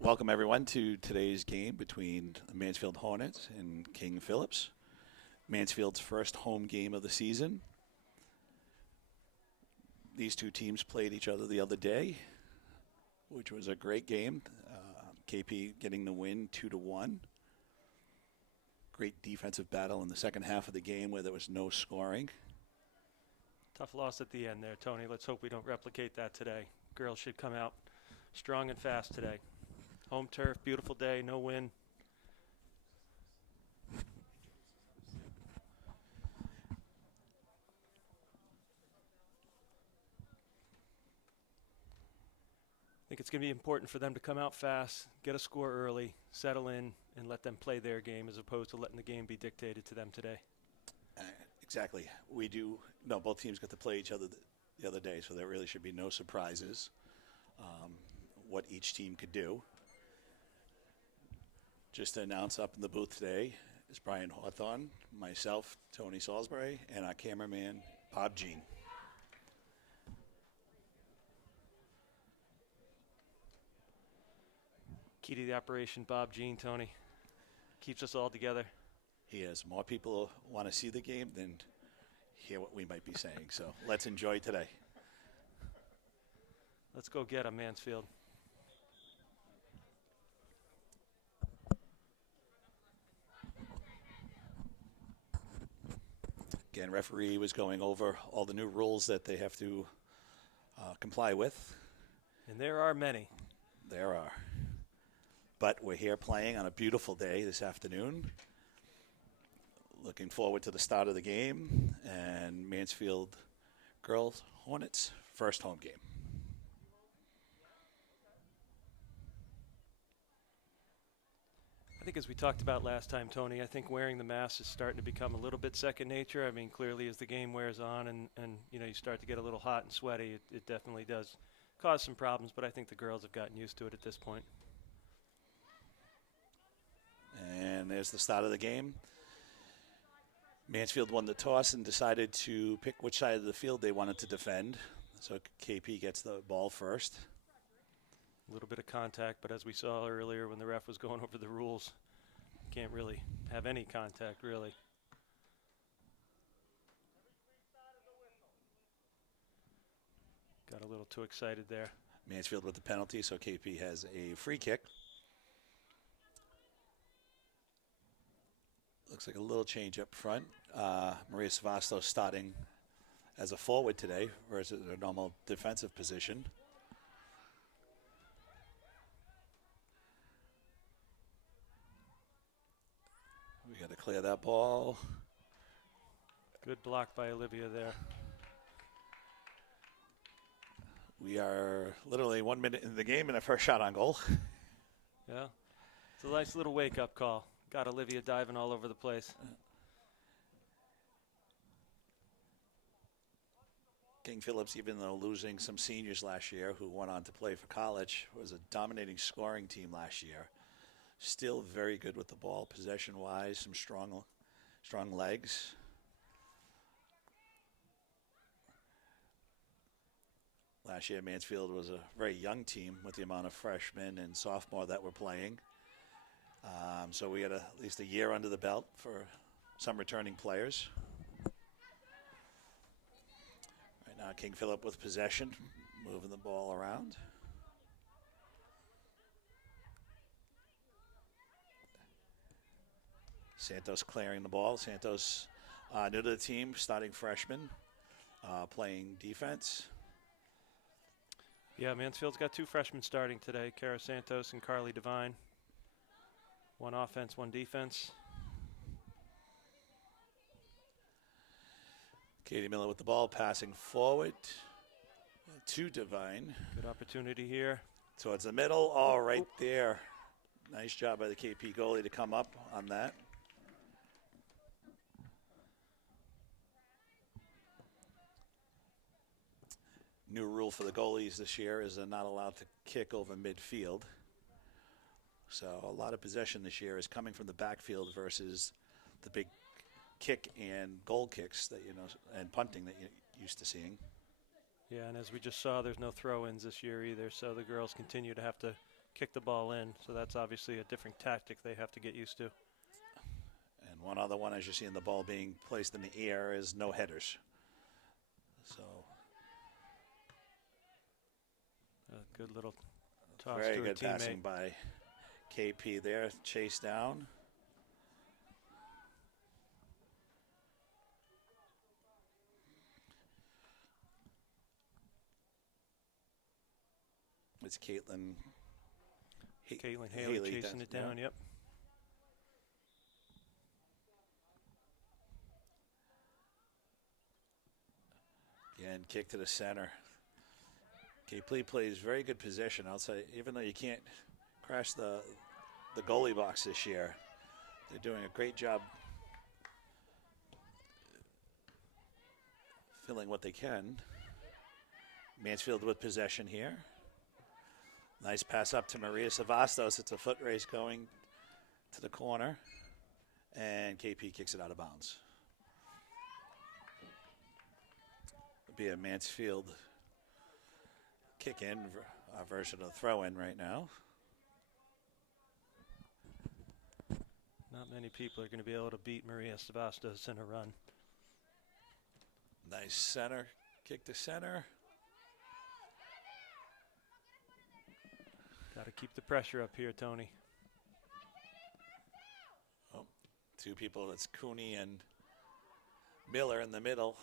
Welcome, everyone, to today's game between the Mansfield Hornets and King Phillips. Mansfield's first home game of the season. These two teams played each other the other day, which was a great game. KP getting the win 2-1. Great defensive battle in the second half of the game where there was no scoring. Tough loss at the end there, Tony. Let's hope we don't replicate that today. Girls should come out strong and fast today. Home turf, beautiful day, no wind. I think it's going to be important for them to come out fast, get a score early, settle in, and let them play their game as opposed to letting the game be dictated to them today. Exactly. Both teams got to play each other the other day, so there really should be no surprises what each team could do. Just to announce up in the booth today is Brian Hawthorne, myself, Tony Salisbury, and our cameraman, Bob Jean. Key to the operation, Bob Jean, Tony. Keeps us all together. He has more people want to see the game than hear what we might be saying. So let's enjoy today. Let's go get 'em, Mansfield. Again, referee was going over all the new rules that they have to comply with. And there are many. There are. But we're here playing on a beautiful day this afternoon. Looking forward to the start of the game and Mansfield Girls Hornets first home game. I think as we talked about last time, Tony, I think wearing the mask is starting to become a little bit second nature. I mean, clearly as the game wears on and you start to get a little hot and sweaty, it definitely does cause some problems, but I think the girls have gotten used to it at this point. And there's the start of the game. Mansfield won the toss and decided to pick which side of the field they wanted to defend. So KP gets the ball first. A little bit of contact, but as we saw earlier when the ref was going over the rules, can't really have any contact, really. Got a little too excited there. Mansfield with the penalty, so KP has a free kick. Looks like a little change up front. Maria Savastos starting as a forward today versus their normal defensive position. We got to clear that ball. Good block by Olivia there. We are literally 1 minute into the game and a first shot on goal. Yeah, it's a nice little wake-up call. Got Olivia diving all over the place. King Phillips, even though losing some seniors last year who went on to play for college, was a dominating scoring team last year. Still very good with the ball, possession-wise, some strong legs. Last year, Mansfield was a very young team with the amount of freshmen and sophomore that were playing. So we had at least a year under the belt for some returning players. Right now, King Philip with possession, moving the ball around. Santos clearing the ball. Santos, new to the team, starting freshman, playing defense. Yeah, Mansfield's got two freshmen starting today, Kara Santos and Carly Devine. One offense, one defense. Katie Miller with the ball, passing forward to Devine. Good opportunity here. Towards the middle, all right there. Nice job by the KP goalie to come up on that. New rule for the goalies this year is they're not allowed to kick over midfield. So a lot of possession this year is coming from the backfield versus the big kick and goal kicks that and punting that you're used to seeing. Yeah, and as we just saw, there's no throw-ins this year either, so the girls continue to have to kick the ball in. So that's obviously a different tactic they have to get used to. And one other one, as you're seeing the ball being placed in the air, is no headers. So A good little toss very to a good teammate. passing by KP there. Chase down. It's Caitlin Haley chasing does- it down. yeah. Yep. Again, kick to the center. KP plays very good position. I'll say, even though you can't crash the goalie box this year, they're doing a great job filling what they can. Mansfield with possession here. Nice pass up to Maria Savastos. It's a foot race going to the corner. And KP kicks it out of bounds. It'll be a Mansfield kick-in version of throw-in right now. Not many people are going to be able to beat Maria Savastos in a run. Nice center, kick to center. Got to keep the pressure up here, Tony. Oh, two people, it's Cooney and Miller in the middle,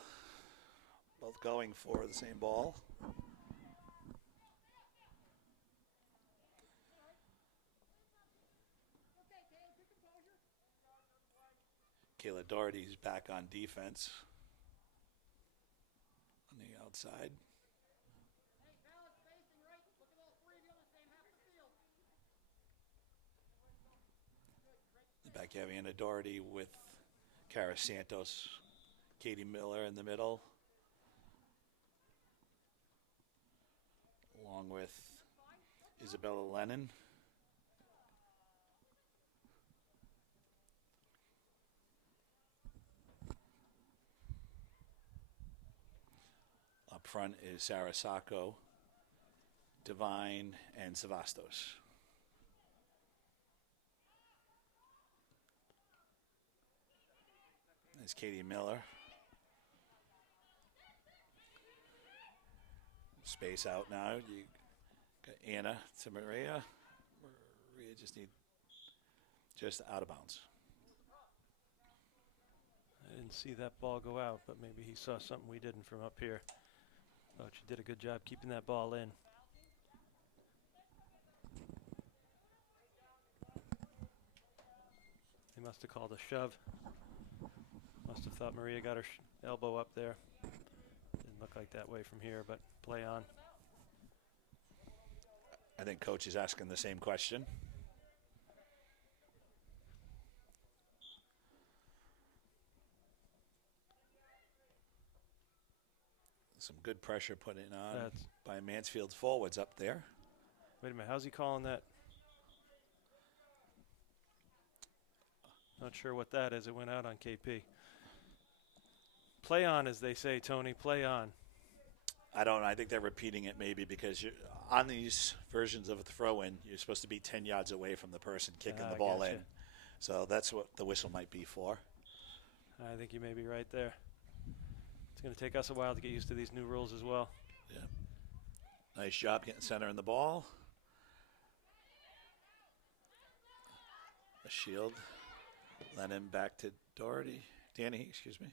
both going for the same ball. Kayla Doherty's back on defense on the outside. Back having Anna Doherty with Cara Santos, Katie Miller in the middle, along with Isabella Lennon. Up front is Sarah Sacco, Devine, and Savastos. There's Katie Miller. Space out now. You got Anna to Maria. Maria just out of bounds. I didn't see that ball go out, but maybe he saw something we didn't from up here. But she did a good job keeping that ball in. They must have called a shove. Must have thought Maria got her elbow up there. Didn't look like that way from here, but play on. I think coach is asking the same question. Some good pressure put in on by Mansfield's forwards up there. Wait a minute, how's he calling that? Not sure what that is. It went out on KP. Play on, as they say, Tony. Play on. I don't know. I think they're repeating it maybe because on these versions of a throw-in, you're supposed to be 10 yards away from the person kicking the ball gotcha. in. So that's what the whistle might be for. I think you may be right there. It's going to take us a while to get used to these new rules as well. Yeah. Nice job getting center in the ball. A shield. Lennon back to Doherty. Danny, excuse me.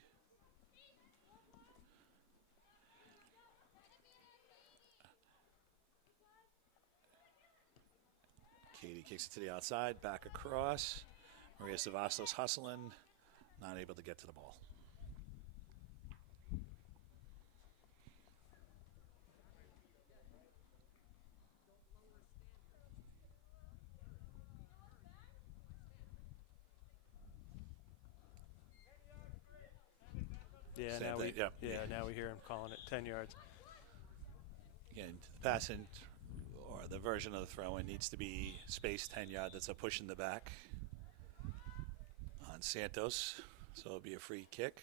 Katie kicks it to the outside, back across. Maria Savastos hustling, not able to get to the ball. Yeah, Same now thing, we yeah. now we hear him calling it 10 yards. Again, the passing or the version of the throw-in needs to be space 10 yard. That's a push in the back on Santos. So it'll be a free kick.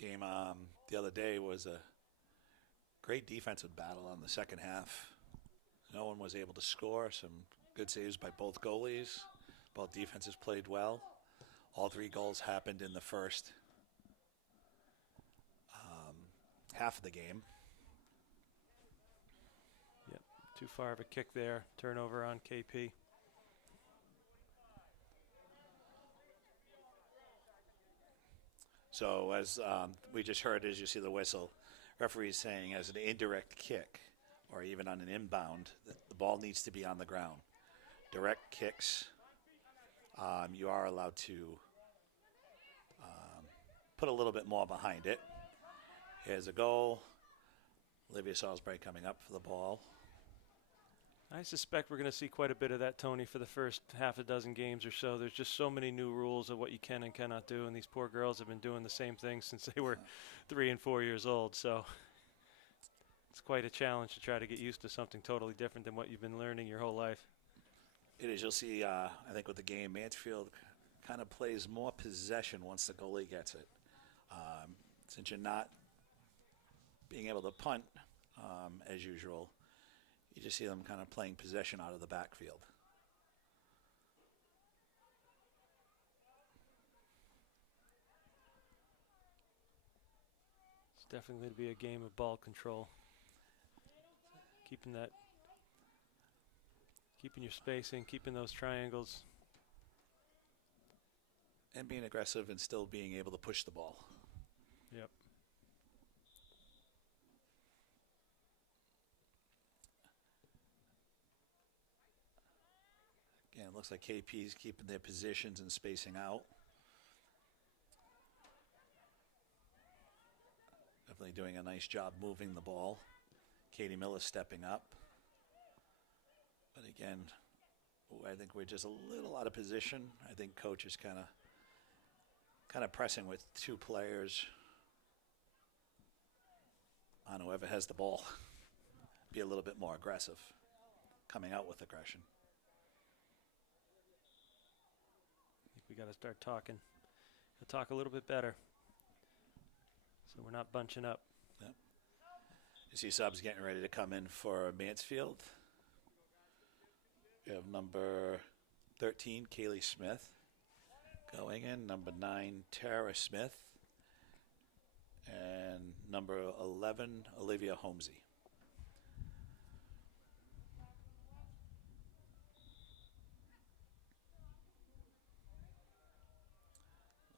game the other day was a great defensive battle on the second half. No one was able to score. Some good saves by both goalies. Both defenses played well. All 3 goals happened in the first half of the game. Yep, too far of a kick there. Turnover on KP. So as we just heard, as you see the whistle, referee is saying as an indirect kick or even on an inbound, the ball needs to be on the ground. Direct kicks, you are allowed to put a little bit more behind it. Here's a goal. Olivia Salisbury coming up for the ball. I suspect we're going to see quite a bit of that, Tony, for the first half a dozen games or so. There's just so many new rules of what you can and cannot do, and these poor girls have been doing the same thing since they were 3 and 4 years old. So it's quite a challenge to try to get used to something totally different than what you've been learning your whole life. It is. You'll see, I think with the game, Mansfield kind of plays more possession once the goalie gets it. Since you're not being able to punt as usual, you just see them kind of playing possession out of the backfield. It's definitely going to be a game of ball control. Keeping your spacing, keeping those triangles. And being aggressive and still being able to push the ball. Yep. Again, it looks like KP's keeping their positions and spacing out. Definitely doing a nice job moving the ball. Katie Miller stepping up. But again, I think we're just a little out of position. I think coach is kind of pressing with 2 players on whoever has the ball. Be a little bit more aggressive, coming out with aggression. I think we got to start talking. Talk a little bit better, so we're not bunching up. Yep. You see subs getting ready to come in for Mansfield. We have number 13, Kaylee Smith, going in. Number 9, Tara Smith. And number 11, Olivia Holmesy.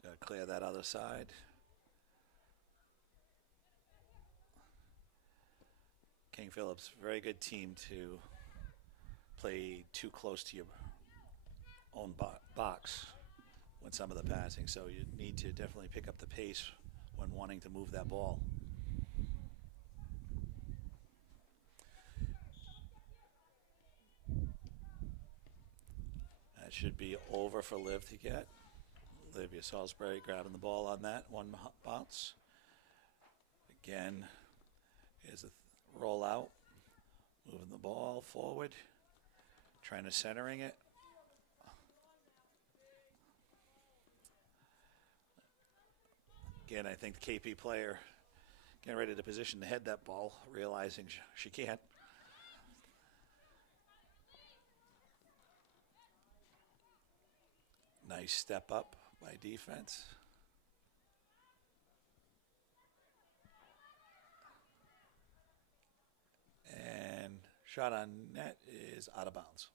Got to clear that other side. King Phillips, very good team to play too close to your own box when some of the passing. So you need to definitely pick up the pace when wanting to move that ball. That should be over for Liv to get. Olivia Salisbury grabbing the ball on that one bounce. Again, is a rollout, moving the ball forward, trying to centering it. Again, I think the KP player getting ready to position to head that ball, realizing she can't. Nice step up by defense. And shot on net is out of bounds.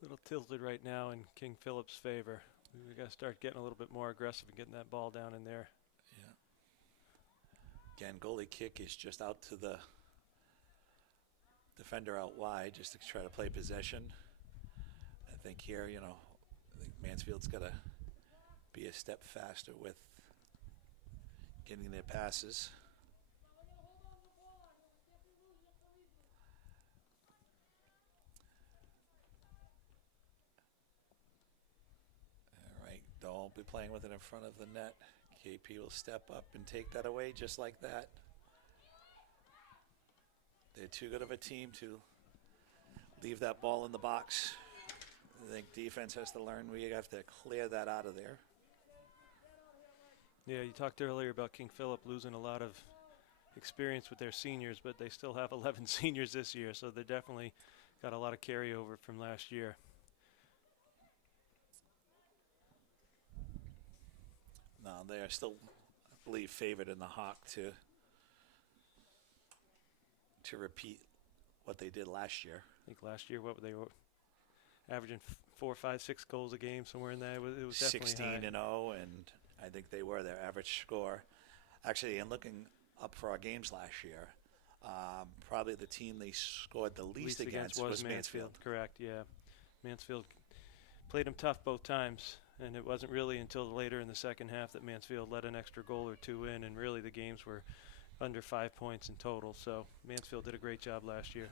A little tilted right now in King Philip's favor. We got to start getting a little bit more aggressive and getting that ball down in there. Yeah. Again, goalie kick is just out to the defender out wide just to try to play possession. I think here, I think Mansfield's got to be a step faster with getting their passes. All right, don't be playing with it in front of the net. KP will step up and take that away just like that. They're too good of a team to leave that ball in the box. I think defense has to learn we have to clear that out of there. Yeah, you talked earlier about King Philip losing a lot of experience with their seniors, but they still have 11 seniors this year, so they definitely got a lot of carryover from last year. No, they are still, I believe, favored in the Hawk to repeat what they did last year. I think last year, what they were averaging 4, 5, 6 goals a game, somewhere in that. It was definitely 16 high. and 0, and I think they were their average score. Actually, in looking up for our games last year, probably the team they scored the least against was Mansfield. Correct, yeah. Mansfield played them tough both times, and it wasn't really until later in the second half that Mansfield let an extra goal or two in, and really the games were under 5 points in total. So Mansfield did a great job last year.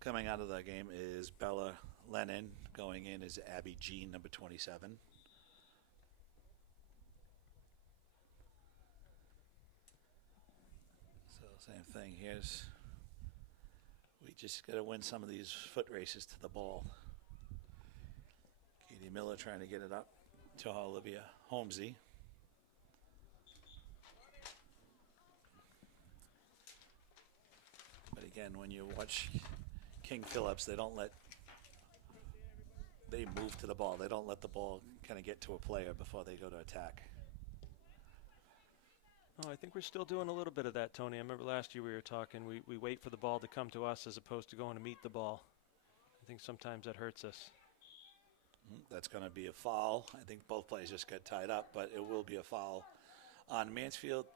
Coming out of the game is Bella Lennon. Going in is Abby Jean, number 27. So same thing. We just got to win some of these foot races to the ball. Katie Miller trying to get it up to Olivia Holmesy. But again, when you watch King Phillips, they move to the ball. They don't let the ball kind of get to a player before they go to attack. Oh, I think we're still doing a little bit of that, Tony. I remember last year we were talking, we wait for the ball to come to us as opposed to going to meet the ball. I think sometimes that hurts us. That's going to be a foul. I think both players just got tied up, but it will be a foul on Mansfield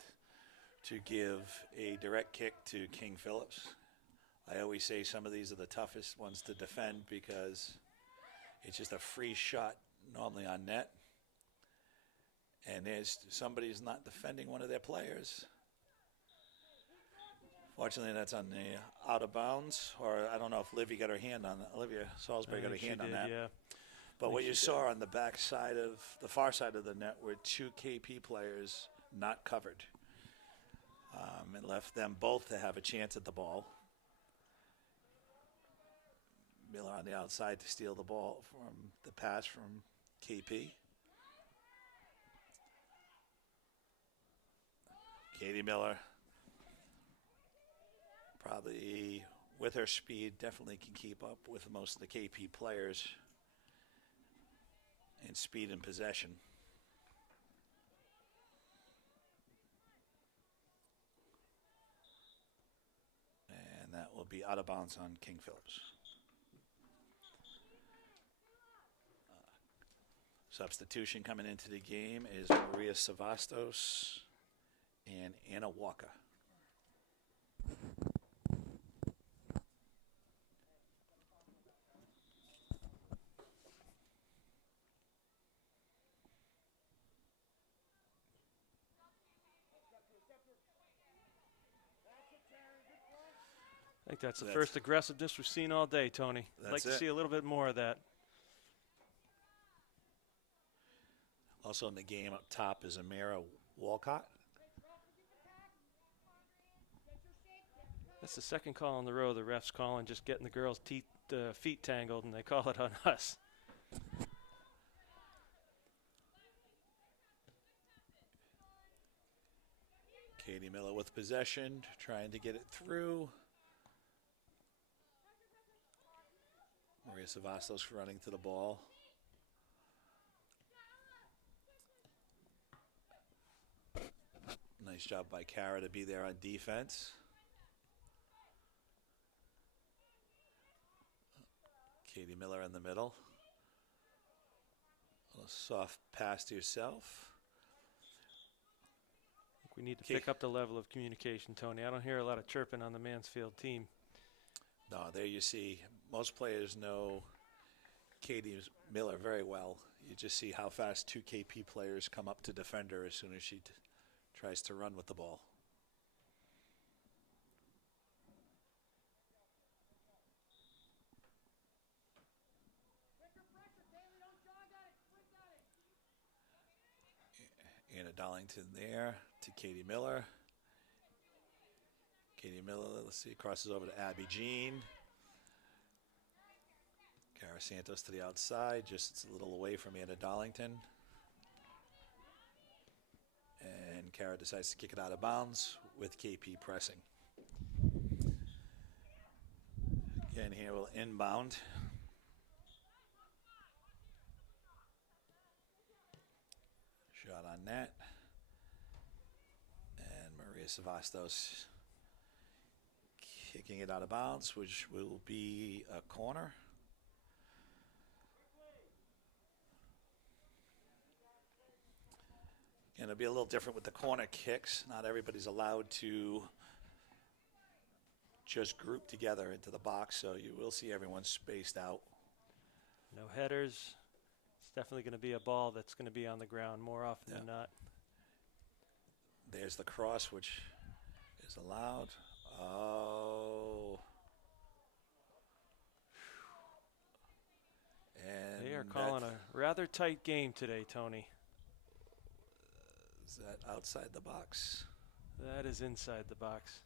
to give a direct kick to King Phillips. I always say some of these are the toughest ones to defend because it's just a free shot normally on net. And there's somebody's not defending one of their players. Fortunately, that's on the out of bounds, or I don't know if Livy got her hand on that. Olivia Salisbury got her hand on that. Yeah. But what you saw on the back side of the far side of the net were two KP players not covered. It left them both to have a chance at the ball. Miller on the outside to steal the ball from the pass from KP. Katie Miller, probably with her speed, definitely can keep up with most of the KP players in speed and possession. And that will be out of bounds on King Phillips. Substitution coming into the game is Maria Savastos and Anna Walker. I think that's the first aggressiveness we've seen all day, Tony. I'd like to see a little bit more of that. Also in the game up top is Amira Walcott. That's the second call in the row the refs calling, just getting the girls' feet tangled, and they call it on us. Katie Miller with possession, trying to get it through. Maria Savastos running to the ball. Nice job by Kara to be there on defense. Katie Miller in the middle. A little soft pass to yourself. We need to pick up the level of communication, Tony. I don't hear a lot of chirping on the Mansfield team. No, there you see, most players know Katie Miller very well. You just see how fast two KP players come up to defend her as soon as she tries to run with the ball. Anna Darlington there to Katie Miller. Katie Miller, let's see, crosses over to Abby Jean. Kara Santos to the outside, just a little away from Anna Darlington. And Kara decides to kick it out of bounds with KP pressing. Again, here we'll inbound. Shot on net. And Maria Savastos kicking it out of bounds, which will be a corner. And it'll be a little different with the corner kicks. Not everybody's allowed to just group together into the box, so you will see everyone spaced out. No headers. It's definitely going to be a ball that's going to be on the ground more often than not. There's the cross, which is allowed. Oh. And they are calling a rather tight game today, Tony. Is that outside the box? That is inside the box.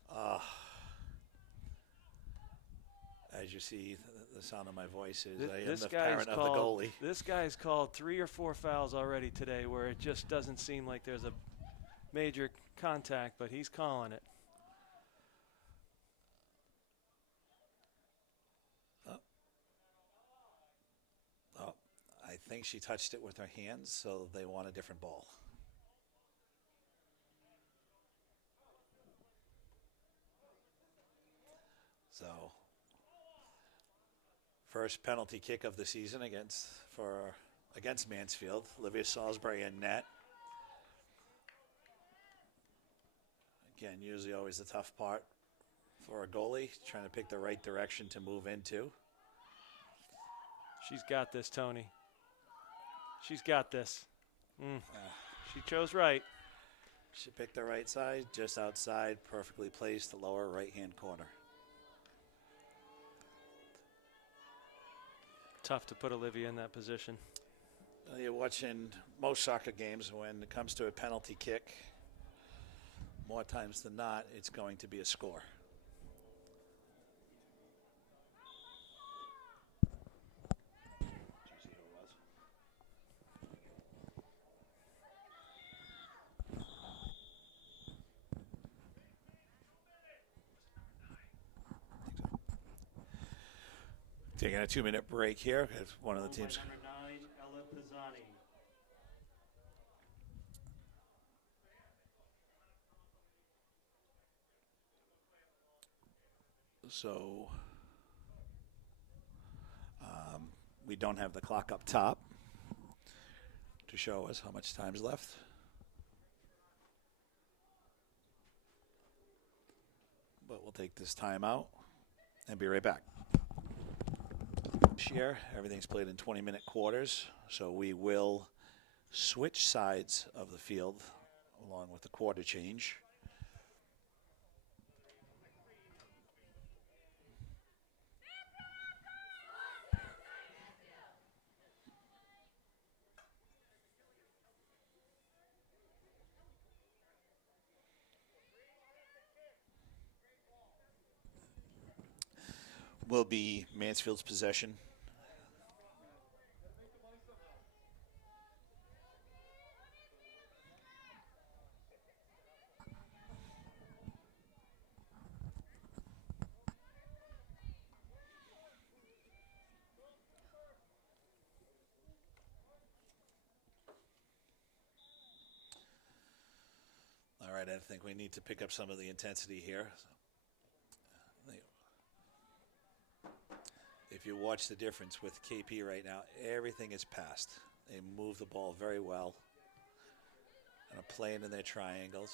As you see, the sound of my voice is I am the parent of the goalie. This guy's called 3 or 4 fouls already today where it just doesn't seem like there's a major contact, but he's calling it. Oh, I think she touched it with her hands, so they want a different ball. So, first penalty kick of the season against Mansfield. Olivia Salisbury in net. Again, usually always the tough part for a goalie, trying to pick the right direction to move into. She's got this, Tony. She's got this. She chose right. She picked the right side, just outside, perfectly placed, the lower right-hand corner. Tough to put Olivia in that position. You're watching most soccer games when it comes to a penalty kick. More times than not, it's going to be a score. Taking a 2-minute break here because one of the teams. Number 9, Ella Pisani. So we don't have the clock up top to show us how much time's left. But we'll take this time out and be right back. This year, everything's played in 20-minute quarters, so we will switch sides of the field along with the quarter change. Will be Mansfield's possession. All right, I think we need to pick up some of the intensity here. If you watch the difference with KP right now, everything is passed. They move the ball very well and are playing in their triangles.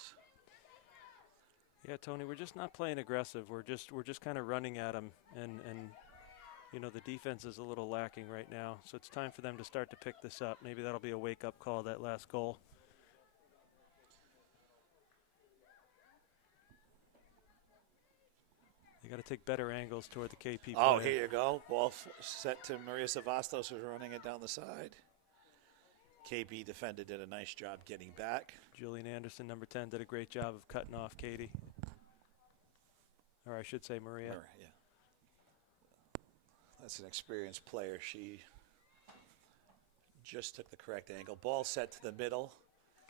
Yeah, Tony, we're just not playing aggressive. We're just kind of running at them, and you know the defense is a little lacking right now. So it's time for them to start to pick this up. Maybe that'll be a wake-up call, that last goal. You got to take better angles toward the KP player. Oh, here you go. Ball set to Maria Savastos, who's running it down the side. KB defender did a nice job getting back. Julian Anderson, number 10, did a great job of cutting off Katie. or I should say Maria. Yeah. That's an experienced player. She just took the correct angle. Ball set to the middle.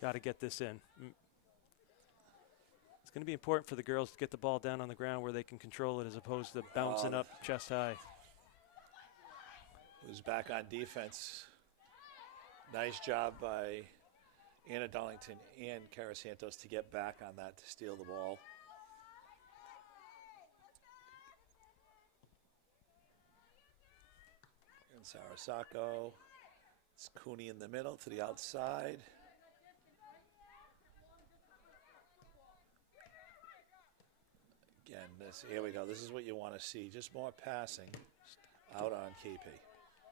Got to get this in. It's going to be important for the girls to get the ball down on the ground where they can control it as opposed to bouncing up chest high. Who's back on defense. Nice job by Anna Darlington and Cara Santos to get back on that to steal the ball. And Sarasako. It's Cooney in the middle to the outside. Again, here we go. This is what you want to see. Just more passing out on KP.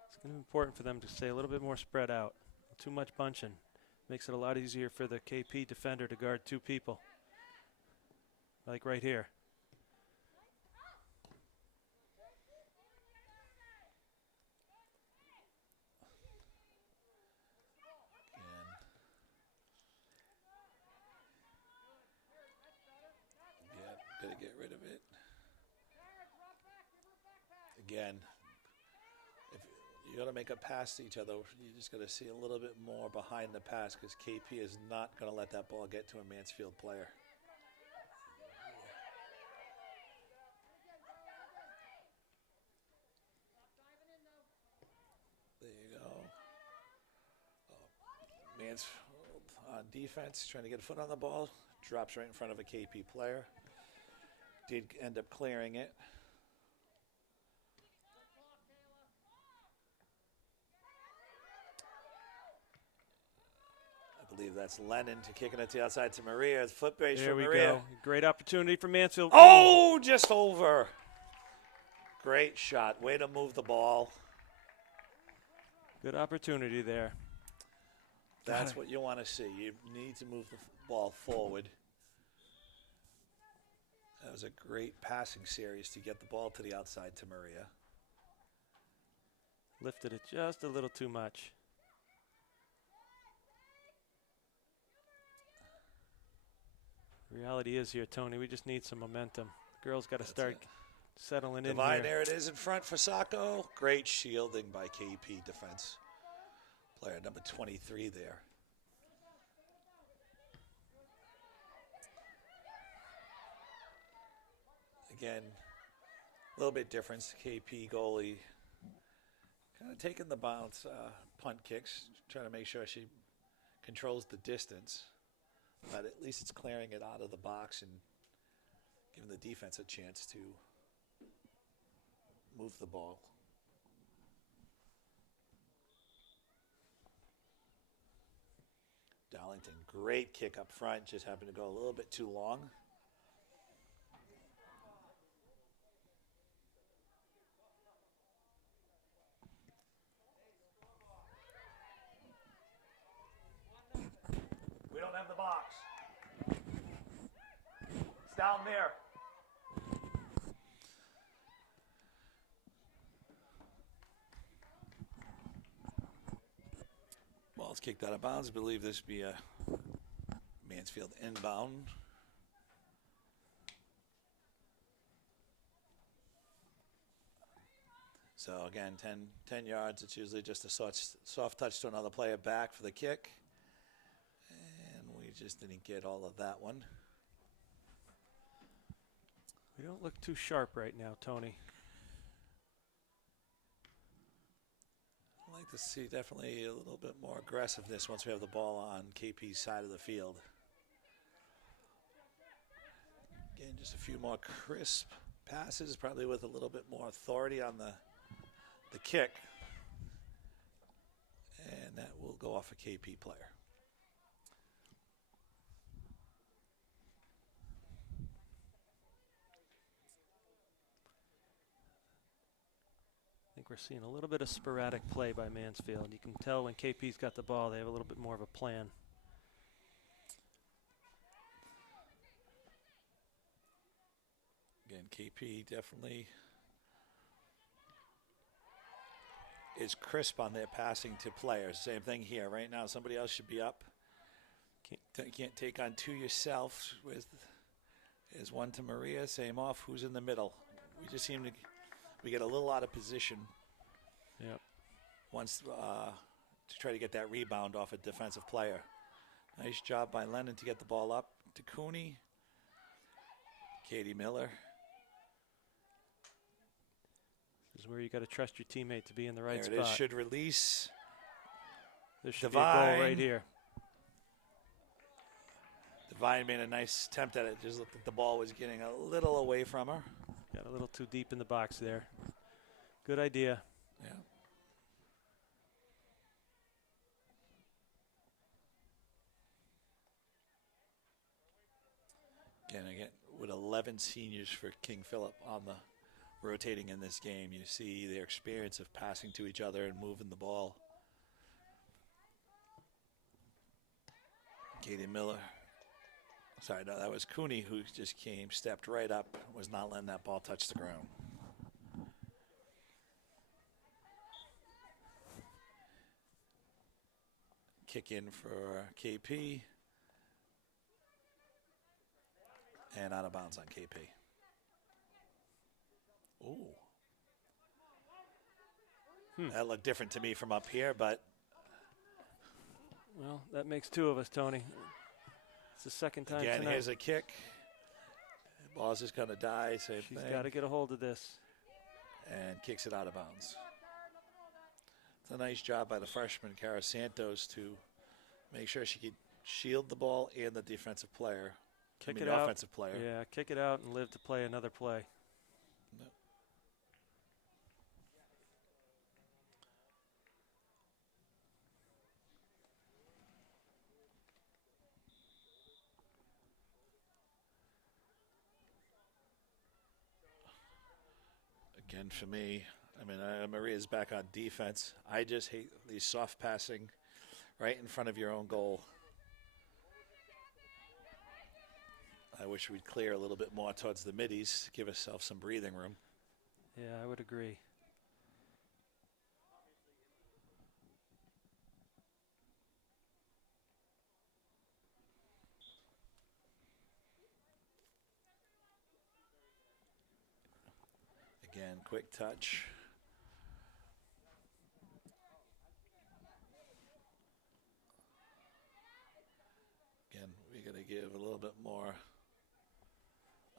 It's going to be important for them to stay a little bit more spread out. Too much bunching. Makes it a lot easier for the KP defender to guard two people. Like right here. Gotta get rid of it. Again, if you gotta make a pass to each other, you just gotta see a little bit more behind the pass because KP is not gonna let that ball get to a Mansfield player. There you go. Mansfield on defense, trying to get a foot on the ball, drops right in front of a KP player. Did end up clearing it. I believe that's Lennon to kicking it to the outside to Maria. Foot base for Maria. There we go. Great opportunity for Mansfield. Oh, just over. Great shot. Way to move the ball. Good opportunity there. That's what you want to see. You need to move the ball forward. That was a great passing series to get the ball to the outside to Maria. Lifted it just a little too much. Reality is here, Tony, we just need some momentum. Girls got to start settling in Divine, here. there it is in front for Sacco. Great shielding by KP defense. Player number 23 there. Again, a little bit different. KP goalie kind of taking the bounce, punt kicks, trying to make sure she controls the distance. But at least it's clearing it out of the box and giving the defense a chance to move the ball. Darlington, great kick up front, just happened to go a little bit too long. We don't have the box. It's down there. Ball's kicked out of bounds. I believe this would be a Mansfield inbound. So again, 10 yards. It's usually just a soft touch to another player back for the kick. And we just didn't get all of that one. We don't look too sharp right now, Tony. I'd like to see definitely a little bit more aggressiveness once we have the ball on KP's side of the field. Again, just a few more crisp passes, probably with a little bit more authority on the kick. And that will go off a KP player. I think we're seeing a little bit of sporadic play by Mansfield. You can tell when KP's got the ball, they have a little bit more of a plan. Again, KP definitely is crisp on their passing to players. Same thing here. Right now, somebody else should be up. Can't take on two yourself with Is one to Maria, same off. Who's in the middle? We just seem to, we get a little out of position. Yep. Once to try to get that rebound off a defensive player. Nice job by Lennon to get the ball up to Cooney. Katie Miller. This is where you got to trust your teammate to be in the right There spot. it is. Should release. There should be a goal right here. Devine made a nice attempt at it. Just looked like the ball was getting a little away from her. Got a little too deep in the box there. Good idea. Yeah. Again, with 11 seniors for King Philip on the rotating in this game, you see their experience of passing to each other and moving the ball. Katie Miller. Sorry, no, that was Cooney who just came, stepped right up, was not letting that ball touch the ground. Kick in for KP. And out of bounds on KP. Ooh. That looked different to me from up here, but. Well, that makes two of us, Tony. It's the second time Again, tonight. here's a kick. Ball's just going to die. Same She's thing. got to get a hold of this. And kicks it out of bounds. It's a nice job by the freshman, Cara Santos, to make sure she could shield the ball and the defensive player. Kick the it out. offensive player. Yeah, kick it out and live to play another play. No. Again, for me, I mean, Maria's back on defense. I just hate these soft passing right in front of your own goal. I wish we'd clear a little bit more towards the middies, give ourselves some breathing room. Yeah, I would agree. Again, quick touch. Again, we got to give a little bit more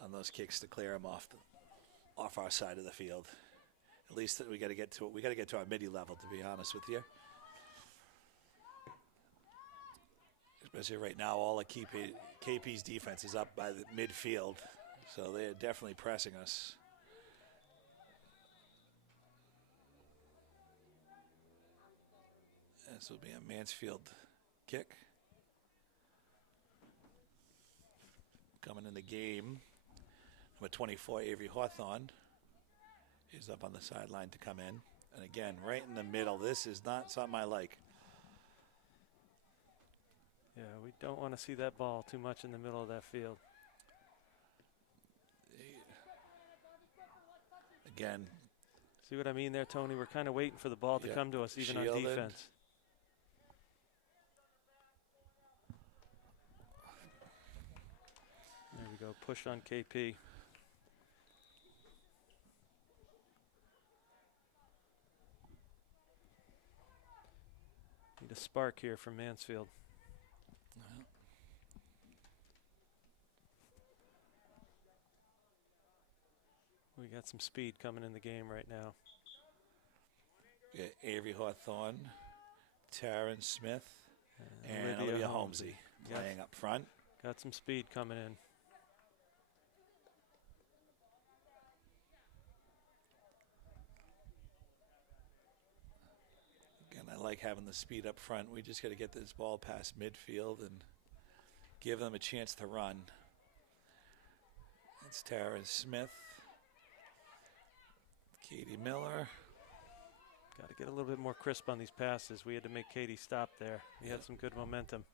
on those kicks to clear them off our side of the field. At least that we got to get to it. We got to get to our midi level, to be honest with you. Especially right now, all of KP's defense is up by the midfield, so they're definitely pressing us. This will be a Mansfield kick. Coming in the game, number 24, Avery Hawthorne, is up on the sideline to come in. And again, right in the middle. This is not something I like. Yeah, we don't want to see that ball too much in the middle of that field. Again. See what I mean there, Tony? We're kind of waiting for the ball to come to us, even on Shielded. defense. There we go, push on KP. Need a spark here from Mansfield. We got some speed coming in the game right now. Yeah, Avery Hawthorne, Taryn Smith, and Olivia Holmesy playing up front. Got some speed coming in. Again, I like having the speed up front. We just got to get this ball past midfield and give them a chance to run. It's Taryn Smith. Katie Miller. Got to get a little bit more crisp on these passes. We had to make Katie stop there. We had some good momentum.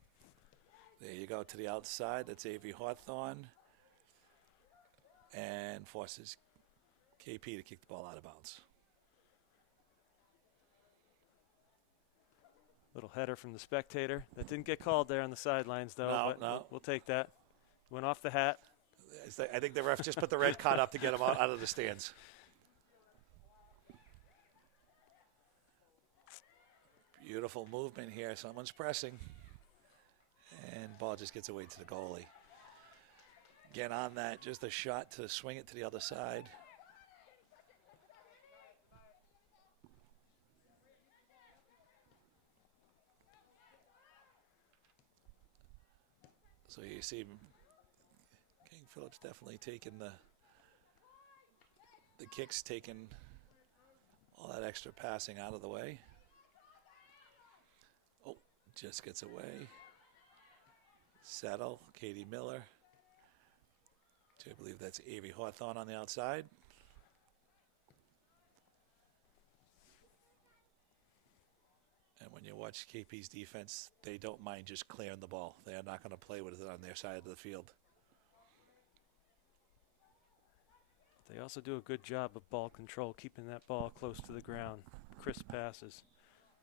There you go to the outside. That's Avery Hawthorne. And forces KP to kick the ball out of bounds. Little header from the spectator. That didn't get called there on the sidelines, though. No, but no. We'll take that. Went off the hat. I think the ref just put the red card up to get him out of the stands. Beautiful movement here. Someone's pressing. And ball just gets away to the goalie. Again, on that, just a shot to swing it to the other side. So you see King Phillips definitely taking the kicks, taking all that extra passing out of the way. Oh, just gets away. Settle, Katie Miller. I believe that's Avery Hawthorne on the outside. And when you watch KP's defense, they don't mind just clearing the ball. They are not going to play with it on their side of the field. They also do a good job of ball control, keeping that ball close to the ground. Crisp passes.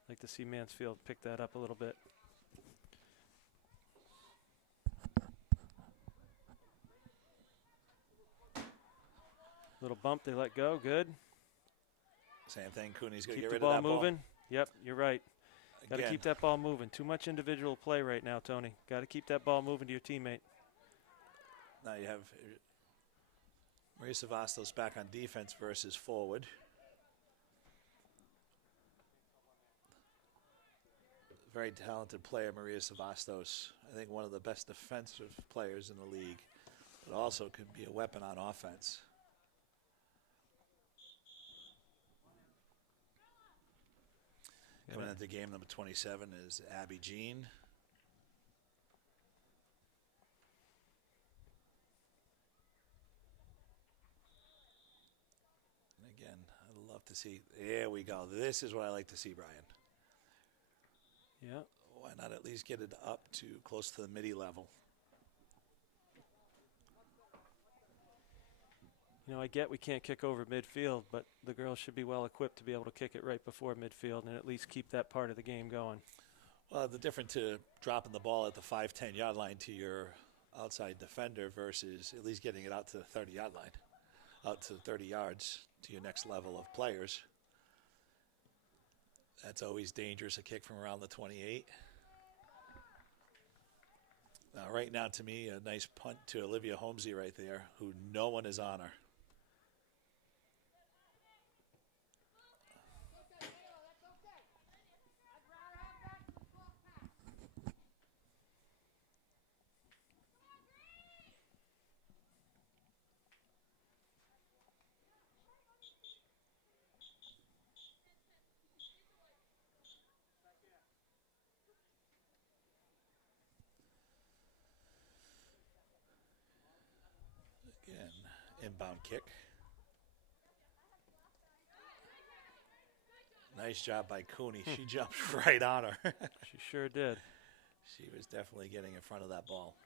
Like to see Mansfield pick that up a little bit. Little bump, they let go. Good. Same thing. Cooney's going to Keep get the rid of ball that moving. ball. Yep, you're right. Got to Again, keep that ball moving. Too much individual play right now, Tony. Got to keep that ball moving to your teammate. now you have Maria Savastos back on defense versus forward. Very talented player, Maria Savastos. I think one of the best defensive players in the league, but also can be a weapon on offense. Coming into game number 27 is Abby Jean. And again, I'd love to see. There we go. This is what I like to see, Brian. Yeah. Why not at least get it up to close to the midi level? You know, I get we can't kick over midfield, but the girls should be well equipped to be able to kick it right before midfield and at least keep that part of the game going. Well, the difference to dropping the ball at the 5-10 yard line to your outside defender versus at least getting it out to the 30-yard line, out to 30 yards to your next level of players. That's always dangerous, a kick from around the 28. Now, right now, to me, a nice punt to Olivia Holmesy right there, who no one is on her. Again, inbound kick. Nice job by Cooney. She jumped right on her. She sure did. She was definitely getting in front of that ball.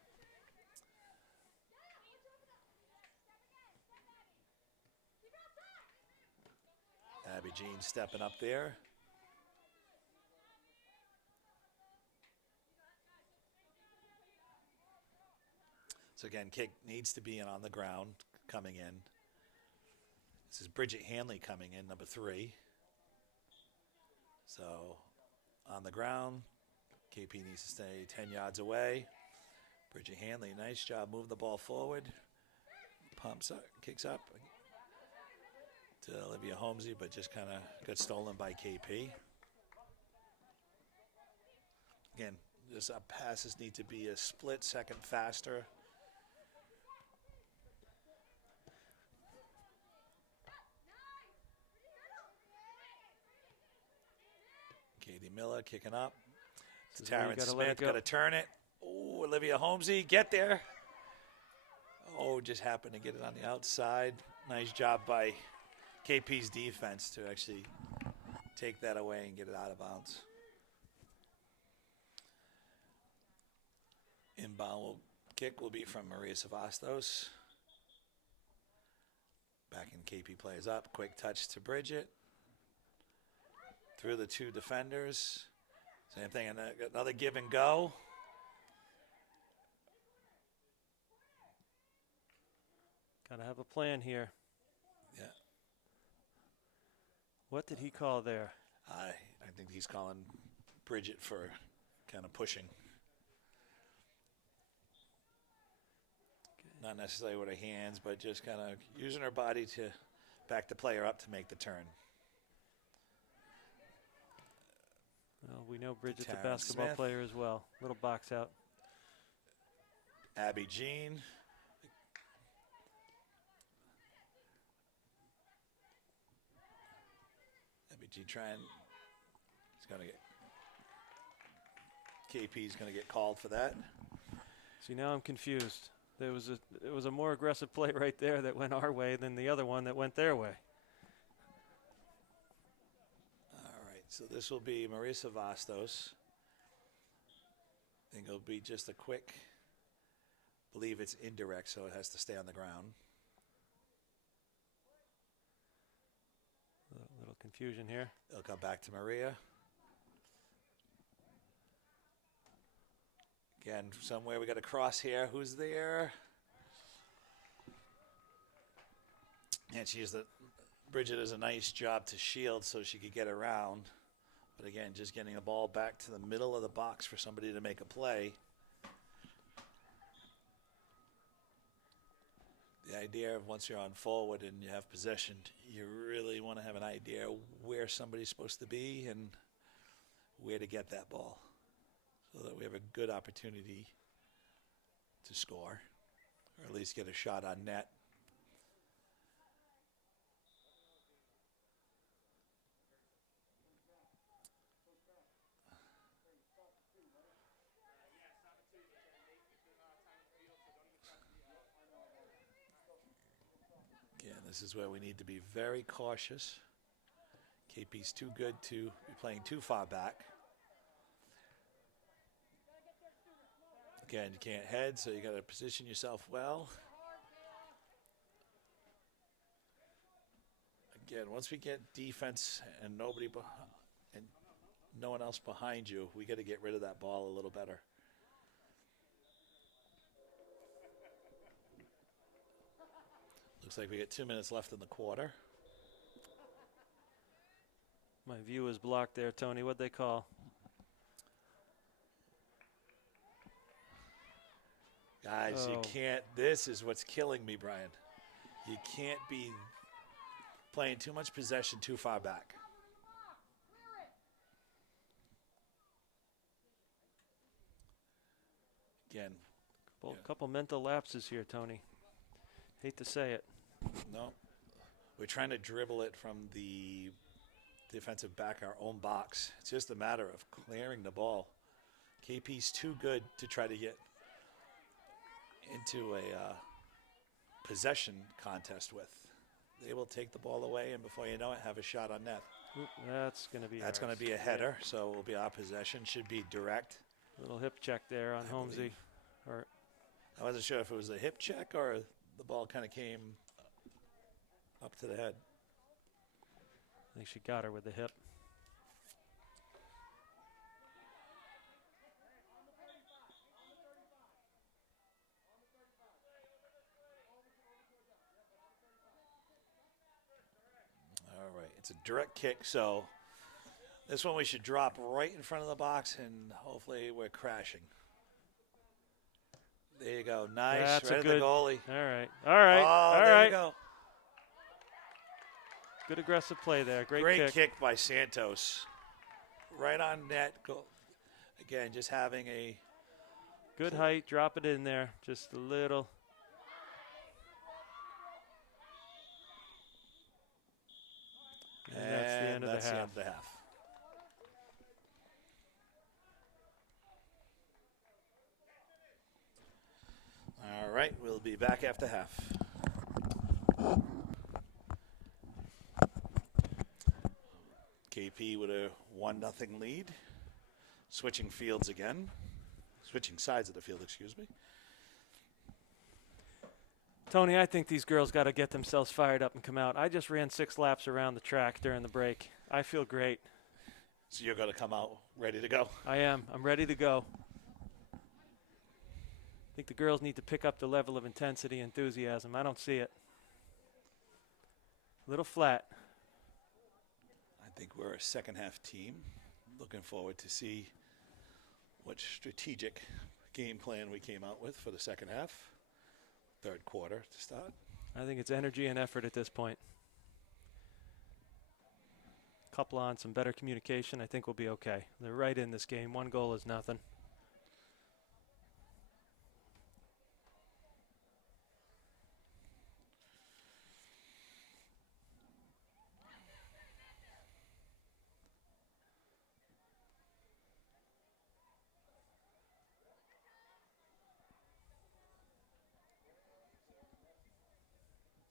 Abby Jean stepping up there. So again, kick needs to be in on the ground coming in. This is Bridget Hanley coming in, number 3. So on the ground, KP needs to stay 10 yards away. Bridget Hanley, nice job, move the ball forward. Pumps up, kicks up to Olivia Holmesy, but just kind of got stolen by KP. Again, this passes need to be a split second faster. Katie Miller kicking up. Taryn Smith got to turn it. Oh, Olivia Holmesy, get there. Oh, just happened to get it on the outside. Nice job by KP's defense to actually take that away and get it out of bounds. Inbound kick will be from Maria Savastos. Back in KP plays up. Quick touch to Bridget. Through the 2 defenders. Same thing, another give and go. Gotta have a plan here. Yeah. What did he call there? I think he's calling Bridget for kind of pushing. Not necessarily with her hands, but just kind of using her body to back the player up to make the turn. Well, we know Bridget's a Taryn basketball Smith. player as well. Little box out. Abby Jean. Abby Jean trying. He's going to get. KP's going to get called for that. See, now I'm confused. There was a more aggressive play right there that went our way than the other one that went their way. All right, so this will be Marisa Vastos. I think it'll be just a quick. Believe it's indirect, so it has to stay on the ground. A little confusion here. It'll come back to Maria. Again, somewhere we got a cross here. Who's there? And Bridget does a nice job to shield so she could get around. But again, just getting the ball back to the middle of the box for somebody to make a play. The idea of once you're on forward and you have possession, you really want to have an idea where somebody's supposed to be and where to get that ball so that we have a good opportunity to score or at least get a shot on net. Again, this is where we need to be very cautious. KP's too good to be playing too far back. Again, you can't head, so you got to position yourself well. Again, once we get defense and no one else behind you, we got to get rid of that ball a little better. Looks like we got 2 minutes left in the quarter. My view is blocked there, Tony. What'd they call? Guys, you can't. This is what's killing me, Brian. You can't be playing too much possession too far back. Again. Couple mental lapses here, Tony. Hate to say it. No. We're trying to dribble it from the defensive back, our own box. It's just a matter of clearing the ball. KP's too good to try to get into a possession contest with. They will take the ball away, and before you know it, have a shot on net. Oop, that's going to be a header, so it will be our possession. Should be direct. Little hip check there on Holmesy. I wasn't sure if it was a hip check or the ball kind of came up to the head. I think she got her with the hip. All right, it's a direct kick, so this one we should drop right in front of the box, and hopefully we're crashing. There you go. Nice. That's right a at good, the goalie. All right. Oh, All there right. you go. Good aggressive play there. Great kick by Santos. Right on net. Again, just having a good height. Drop it in there. Just a little. And that's the end of the half. All right, we'll be back after half. KP with a 1-0 lead. Switching fields again. Switching sides of the field, excuse me. Tony, I think these girls got to get themselves fired up and come out. I just ran 6 laps around the track during the break. I feel great. So you're going to come out ready to go? I am. I'm ready to go. I think the girls need to pick up the level of intensity, enthusiasm. I don't see it. A little flat. I think we're a second half team. Looking forward to see what strategic game plan we came out with for the second half. Third quarter to start. I think it's energy and effort at this point. Couple on some better communication, I think we'll be okay. They're right in this game. 1 goal is nothing.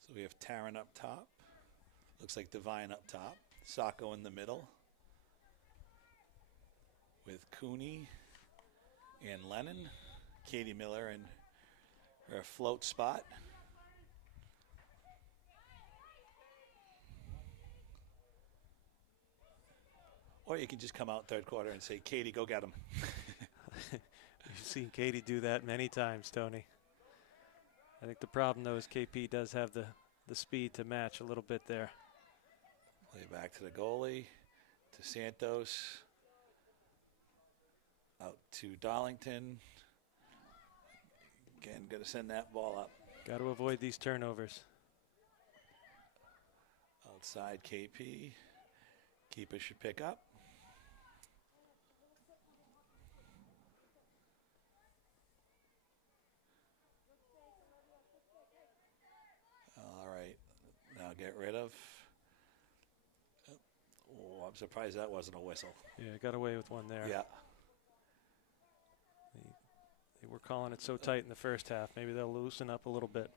So we have Taryn up top. Looks like Divine up top. Sacco in the middle. With Cooney and Lennon. Katie Miller in her float spot. Or you can just come out third quarter and say, Katie, go get him. You've seen Katie do that many times, Tony. I think the problem, though, is KP does have the speed to match a little bit there. Play back to the goalie, to Santos. Out to Darlington. Again, going to send that ball up. Got to avoid these turnovers. Outside KP. Keeper should pick up. All right. Now get rid of. Oh, I'm surprised that wasn't a whistle. Yeah, got away with one there. Yeah. They were calling it so tight in the first half. Maybe they'll loosen up a little bit.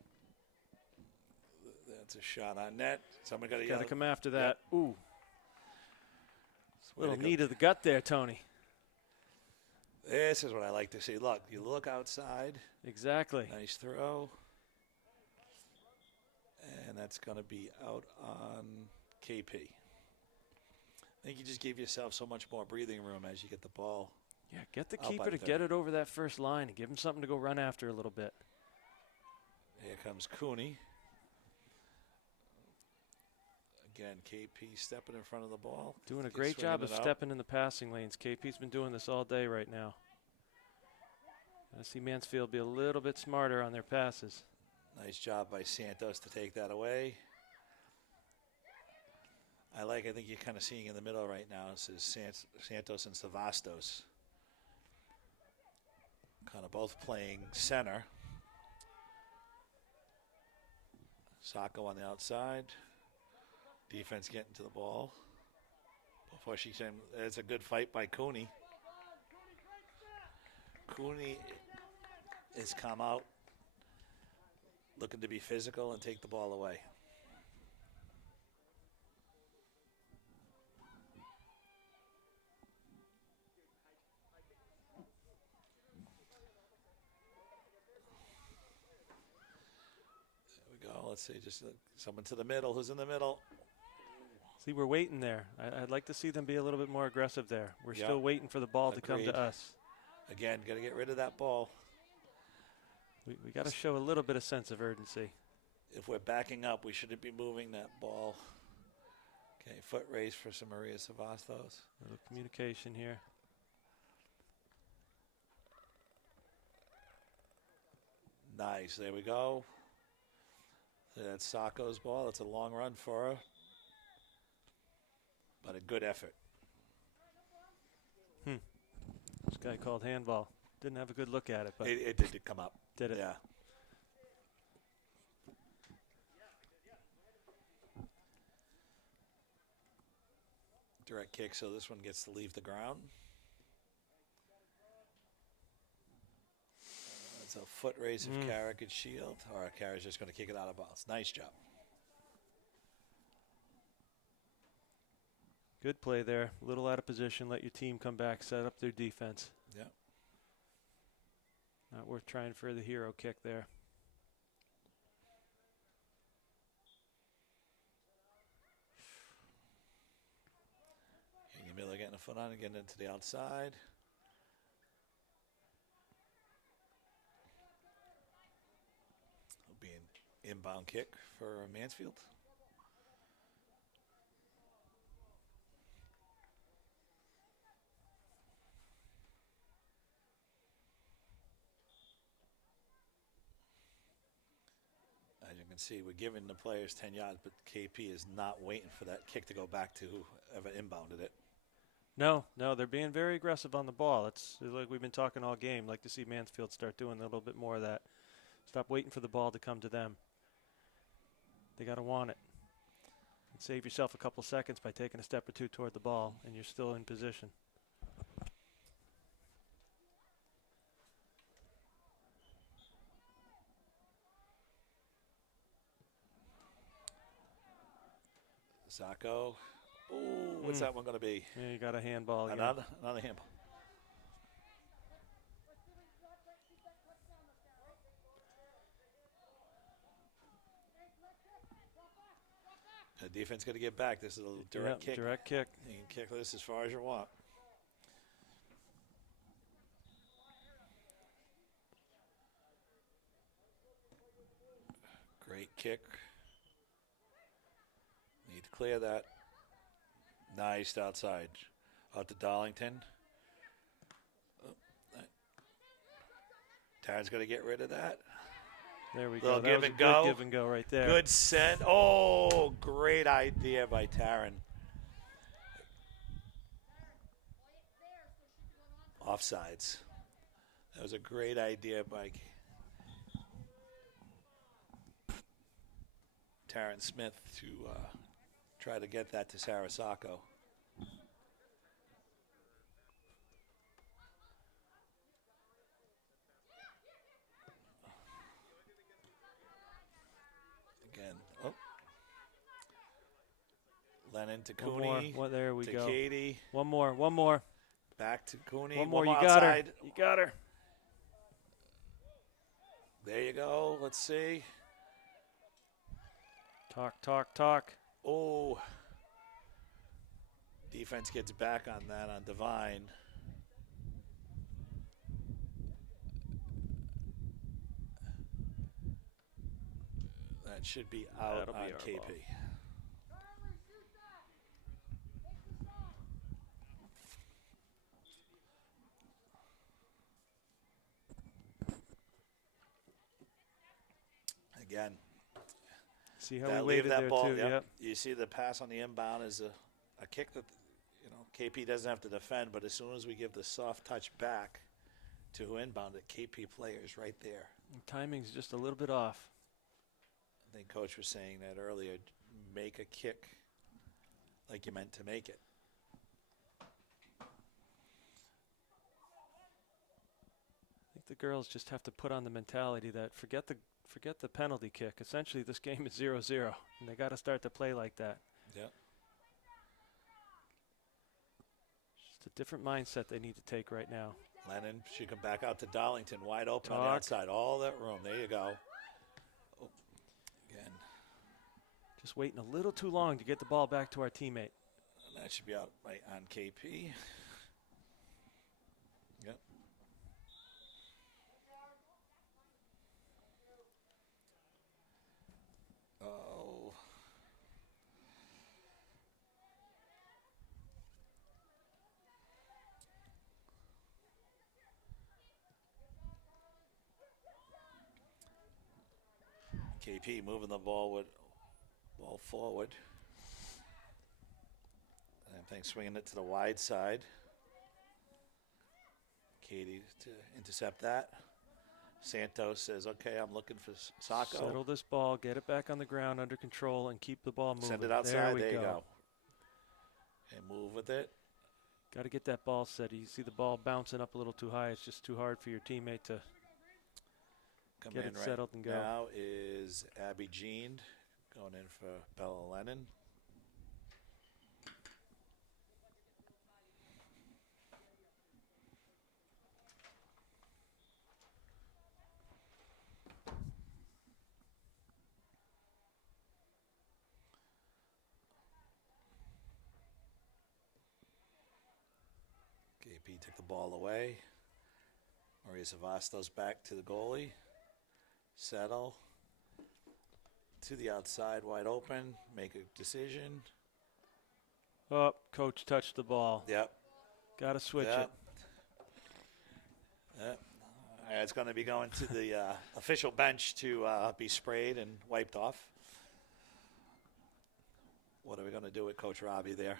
That's a shot on net. Someone got to Got to come after that. Yep. Ooh. Little knee to the gut there, Tony. This is what I like to see. Look, you look outside. Exactly. Nice throw. And that's going to be out on KP. I think you just gave yourself so much more breathing room as you get the ball. Yeah, get the Out keeper by to 30. get it over that first line and give him something to go run after a little bit. Here comes Cooney. Again, KP stepping in front of the ball. Doing a Keep great swinging job of it out. stepping in the passing lanes. KP's been doing this all day right now. I see Mansfield be a little bit smarter on their passes. Nice job by Santos to take that away. I think you're kind of seeing in the middle right now. This is Santos and Savastos. Kind of both playing center. Sacco on the outside. Defense getting to the ball. Before she came, it's a good fight by Cooney. Cooney has come out looking to be physical and take the ball away. There we go. Let's see, just someone to the middle. Who's in the middle? See, we're waiting there. I'd like to see them be a little bit more aggressive there. We're Yep. still waiting for the ball to come Agreed. to us. Again, got to get rid of that ball. We got to show a little bit of sense of urgency. If we're backing up, we shouldn't be moving that ball. Okay, foot race for some Maria Savastos. A little communication here. Nice, there we go. So that's Sacco's ball. It's a long run for her. But a good effort. This guy called handball. Didn't have a good look at it, but It did come up. did it? Yeah. Direct kick, so this one gets to leave the ground. It's a foot race if Kara could shield, or Kara's just going to kick it out of bounds. Nice job. Good play there. A little out of position. Let your team come back, set up their defense. Yeah. Not worth trying for the hero kick there. Amy Miller getting a foot on it, getting into the outside. Inbound kick for Mansfield. As you can see, we're giving the players 10 yards, but KP is not waiting for that kick to go back to whoever inbounded it. No, they're being very aggressive on the ball. It's like we've been talking all game. Like to see Mansfield start doing a little bit more of that. Stop waiting for the ball to come to them. They got to want it. And save yourself a couple seconds by taking a step or two toward the ball, and you're still in position. Sacco. Ooh, what's that one going to be? Yeah, you got a handball again. Another handball. The defense got to get back. This is a direct kick. Direct kick. You can kick this as far as you want. Great kick. Need to clear that. Nice outside. Out to Darlington. Taryn's going to get rid of that. There we Little go. That give was and a go. good give and go right there. Good send. Oh, great idea by Taryn. Offsides. That was a great idea by Taryn Smith to try to get that to Sarah Sacco. Again. Oh. Lennon to Cooney. There we to go. Katie. One more. Back to Cooney. One more. You got outside. her. You got her. There you go. Let's see. Talk. Oh. Defense gets back on that on Devine. That should be out That'll on be our KP. ball. Again. See how we waited there ball, too. Yep. You see the pass on the inbound is a kick that KP doesn't have to defend, but as soon as we give the soft touch back to who inbounded, KP players right there. Timing's just a little bit off. I think Coach was saying that earlier. Make a kick like you meant to make it. I think the girls just have to put on the mentality that forget the penalty kick. Essentially, this game is 0-0, and they got to start to play like that. Yeah. Just a different mindset they need to take right now. Lennon, she come back out to Darlington, wide open on the outside. All that room. There you go. Oh, again. Just waiting a little too long to get the ball back to our teammate. And that should be out right on KP. Yep. Oh. KP moving the ball forward. And I think swinging it to the wide side. Katie to intercept that. Santos says, okay, I'm looking for Sacco. Settle this ball, get it back on the ground under control, and keep the ball moving. Send it outside. There you go. go. And move with it. Got to get that ball set. You see the ball bouncing up a little too high. It's just too hard for your teammate to get it settled and go. Now is Abby Jean going in for Bella Lennon. KP took the ball away. Maria Savastos back to the goalie. Settle. to the outside, wide open. Make a decision. Oh, coach touched the ball. Yep. Got to switch Yep. it. Yep. It's going to be going to the official bench to be sprayed and wiped off. What are we going to do with Coach Robbie there?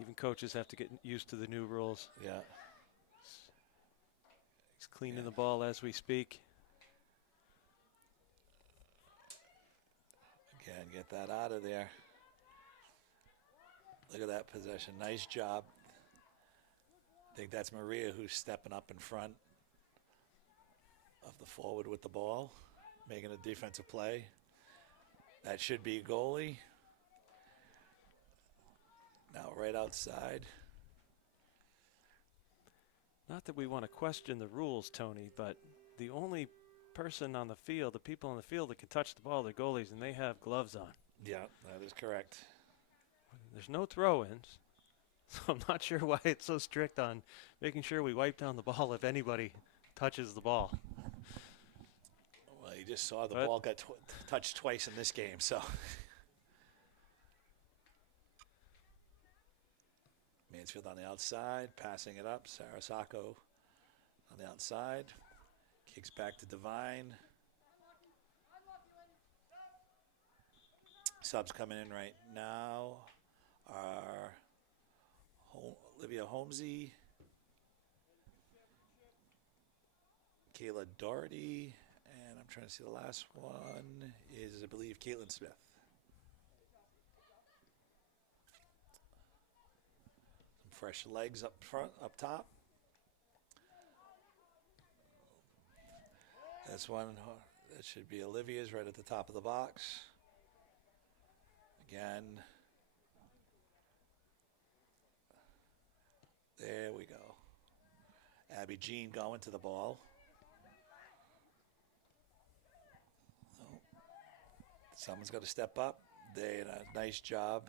Even coaches have to get used to the new rules. Yeah. He's cleaning the ball as we speak. Again, get that out of there. Look at that possession. Nice job. I think that's Maria who's stepping up in front of the forward with the ball, making a defensive play. That should be a goalie. Now right outside. Not that we want to question the rules, Tony, but the only person on the field, the people on the field that can touch the ball, the goalies, and they have gloves on. Yeah, that is correct. There's no throw-ins, so I'm not sure why it's so strict on making sure we wipe down the ball if anybody touches the ball. Well, you just saw the ball got touched twice in this game, so. Mansfield on the outside, passing it up. Sarasako on the outside. Kicks back to Devine. Subs coming in right now are Olivia Holmesy, Kayla Doherty, and I'm trying to see the last one is, I believe, Caitlin Smith. Some fresh legs up front, up top. This one, that should be Olivia's right at the top of the box. Again. There we go. Abby Jean going to the ball. Oh. Someone's got to step up. They did a nice job.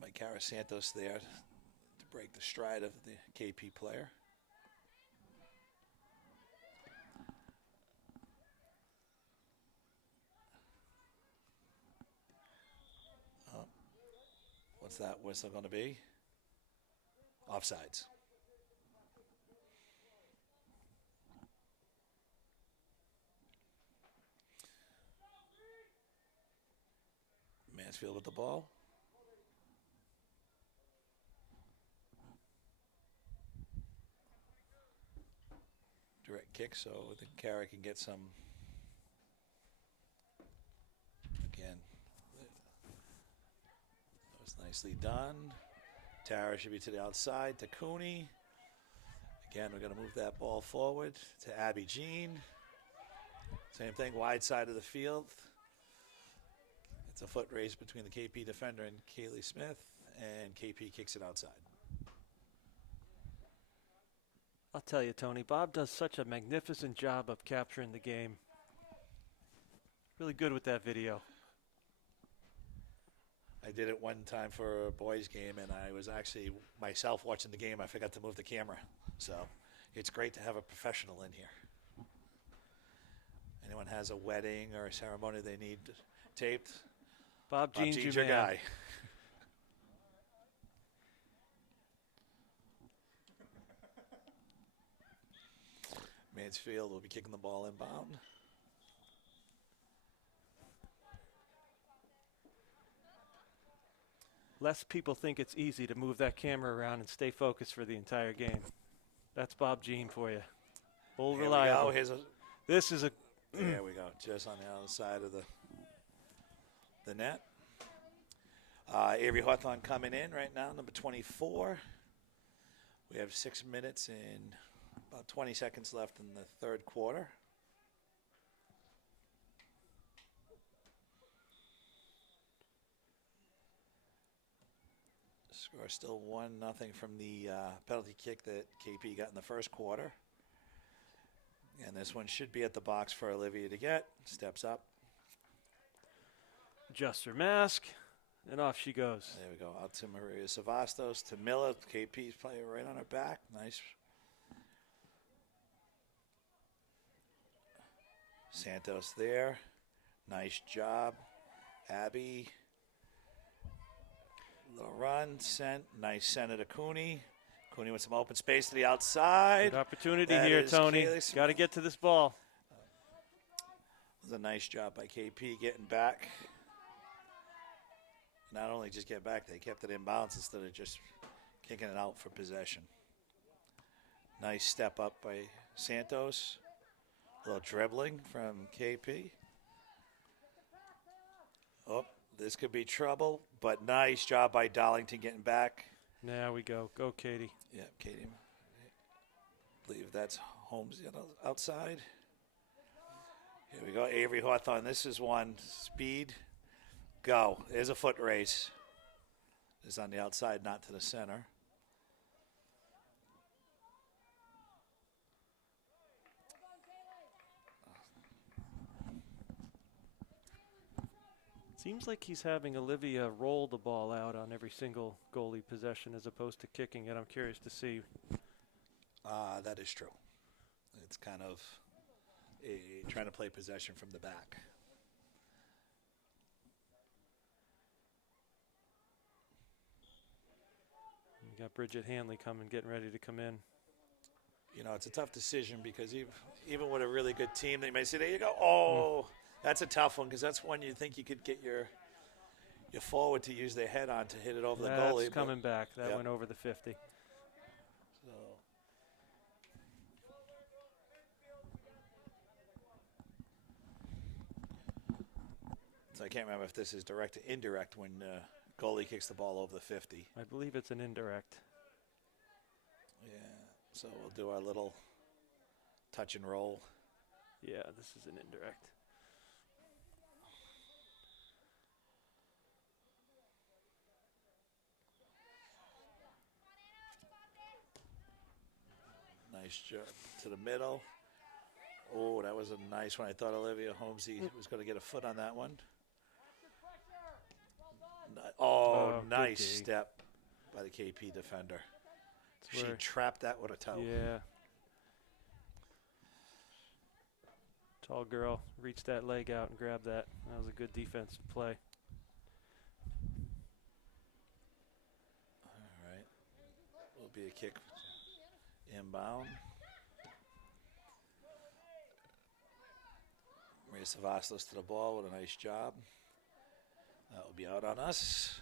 By Cara Santos there to break the stride of the KP player. What's that whistle going to be? Offsides. Mansfield with the ball. Direct kick, so the Cara can get some. Again. Nicely done. Tara should be to the outside to Cooney. Again, we're going to move that ball forward to Abby Jean. Same thing, wide side of the field. It's a foot race between the KP defender and Kaylee Smith, and KP kicks it outside. I'll tell you, Tony, Bob does such a magnificent job of capturing the game. Really good with that video. I did it one time for a boys game, and I was actually myself watching the game. I forgot to move the camera. So it's great to have a professional in here. Anyone has a wedding or a ceremony they need taped? Bob Jean's your man. guy. Mansfield will be kicking the ball inbound. Less people think it's easy to move that camera around and stay focused for the entire game. That's Bob Jean for you. Full reliable. This is a. There we go. Just on the outside of the net. Avery Hawthorne coming in right now, number 24. We have 6 minutes and about 20 seconds left in the third quarter. Score still 1-0 from the penalty kick that KP got in the first quarter. And this one should be at the box for Olivia to get. Steps up. Adjusts her mask And off she goes. There we go. Out to Maria Savastos, to Miller. KP's playing right on her back. Nice. Santos there. Nice job. Abby. Little run. Sent. Nice center to Cooney. Cooney with some open space to the outside. Good opportunity That here, is Tony. Kaylee. Got to get to this ball. It was a nice job by KP getting back. Not only just get back, they kept it in bounds instead of just kicking it out for possession. Nice step up by Santos. A little dribbling from KP. Oh, this could be trouble, but nice job by Darlington getting back. Now we go. Go, Katie. Yeah, Katie. I believe that's Holmes outside. Here we go, Avery Hawthorne. This is one. Speed. Go. There's a foot race. It's on the outside, not to the center. Seems like he's having Olivia roll the ball out on every single goalie possession as opposed to kicking it. I'm curious to see. That is true. It's kind of trying to play possession from the back. You got Bridget Hanley getting ready to come in. You know, it's a tough decision because even with a really good team, they may say, there you go. Oh, that's a tough one because that's one you think you could get your forward to use their head on to hit it over the goalie. That's coming back. That Yep. went over the 50. So I can't remember if this is direct or indirect when goalie kicks the ball over the 50. I believe it's an indirect. Yeah, so we'll do our little touch and roll. Yeah, this is an indirect. Nice job to the middle. Oh, that was a nice one. I thought Olivia Holmesy was going to get a foot on that one. Oh, nice good D. step by the KP defender. She where- trapped that with a toe. Yeah. Tall girl reached that leg out and grabbed that. That was a good defensive play. All right. Will be a kick inbound. Maria Savastos to the ball with a nice job. That will be out on us.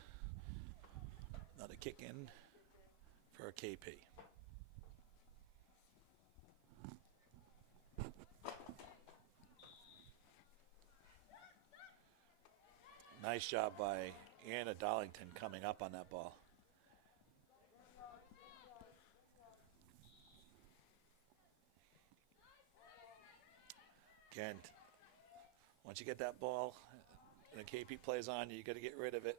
Another kick in for KP. Nice job by Anna Darlington coming up on that ball. Again, once you get that ball and a KP plays on, you got to get rid of it.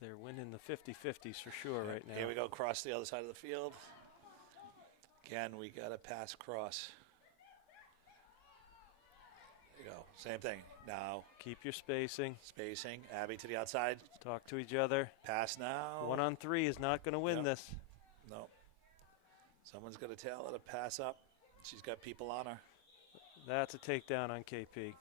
They're winning the 50-50s for sure right now. Here we go, cross the other side of the field. Again, we got to pass across. There you go, same thing. Now, Keep your spacing. spacing. Abby to the outside. Talk to each other. Pass now. 1-on-3 is not going to win Yep. this. No. Someone's got to tell her to pass up. She's got people on her. That's a takedown on KP.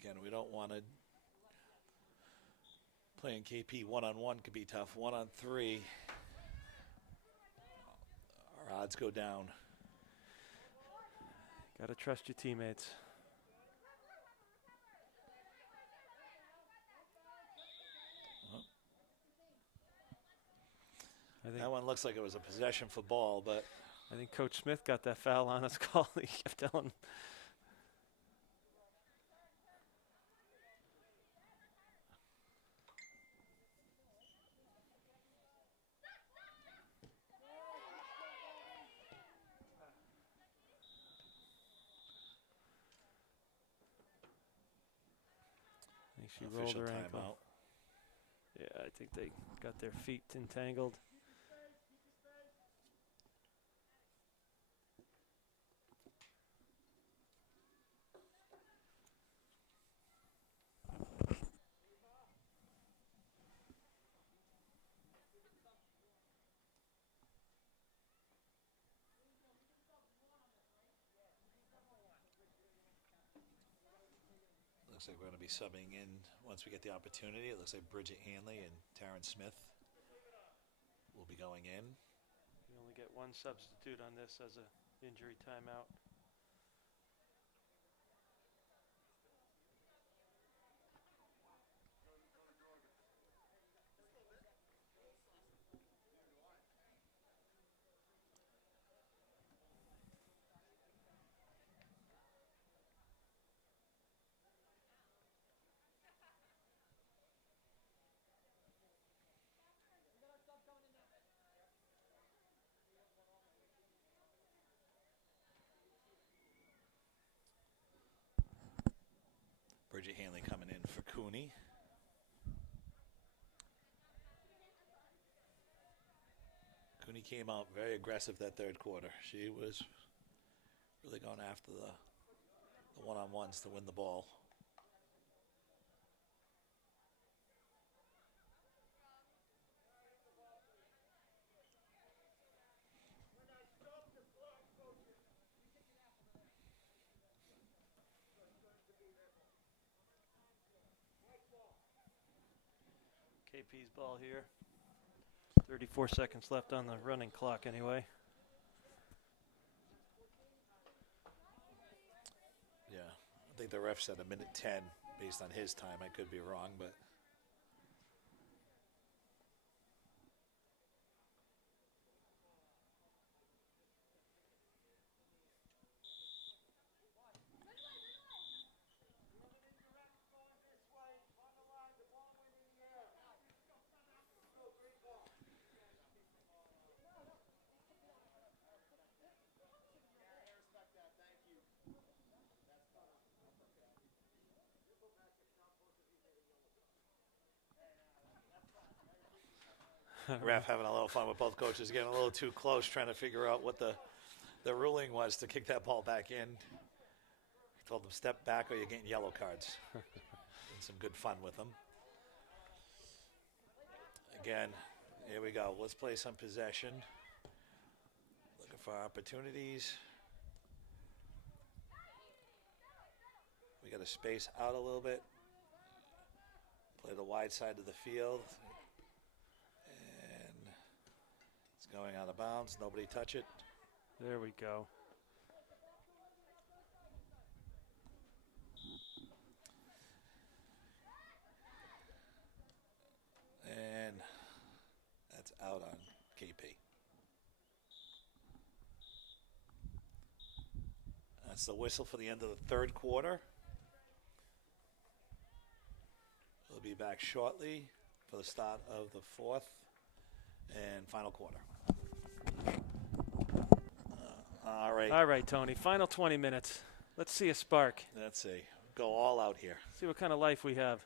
Again, we don't want to. Playing KP one-on-one could be tough. 1-on-3, our odds go down. Got to trust your teammates. I think, That one looks like it was a possession for ball, but I think Coach Smith got that foul on his call. He kept telling him. I think she rolled official her ankle. timeout. Yeah, I think they got their feet entangled. Looks like we're going to be subbing in once we get the opportunity. It looks like Bridget Hanley and Taryn Smith will be going in. You only get one substitute on this as a injury timeout. Bridget Hanley coming in for Cooney. Cooney came out very aggressive that third quarter. She was really going after the one-on-ones to win the ball. KP's ball here. 34 seconds left on the running clock anyway. Yeah, I think the ref said a minute 10 based on his time. I could be wrong, but ref having a little fun with both coaches, getting a little too close, trying to figure out what the ruling was to kick that ball back in. He told them step back or you're getting yellow cards. And some good fun with them. Again, here we go. Let's play some possession. Looking for opportunities. We got to space out a little bit. Play the wide side of the field. And it's going out of bounds. Nobody touch it. There we go. And that's out on KP. That's the whistle for the end of the third quarter. We'll be back shortly for the start of the fourth and final quarter. All right. All right, Tony. Final 20 minutes. Let's see a spark. Let's see. Go all out here. See what kind of life we have.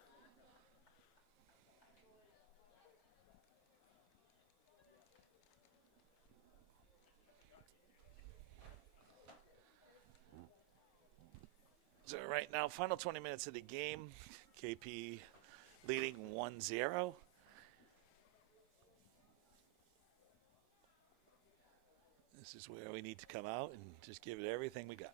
So right now, final 20 minutes of the game. KP leading 1-0. This is where we need to come out and just give it everything we got.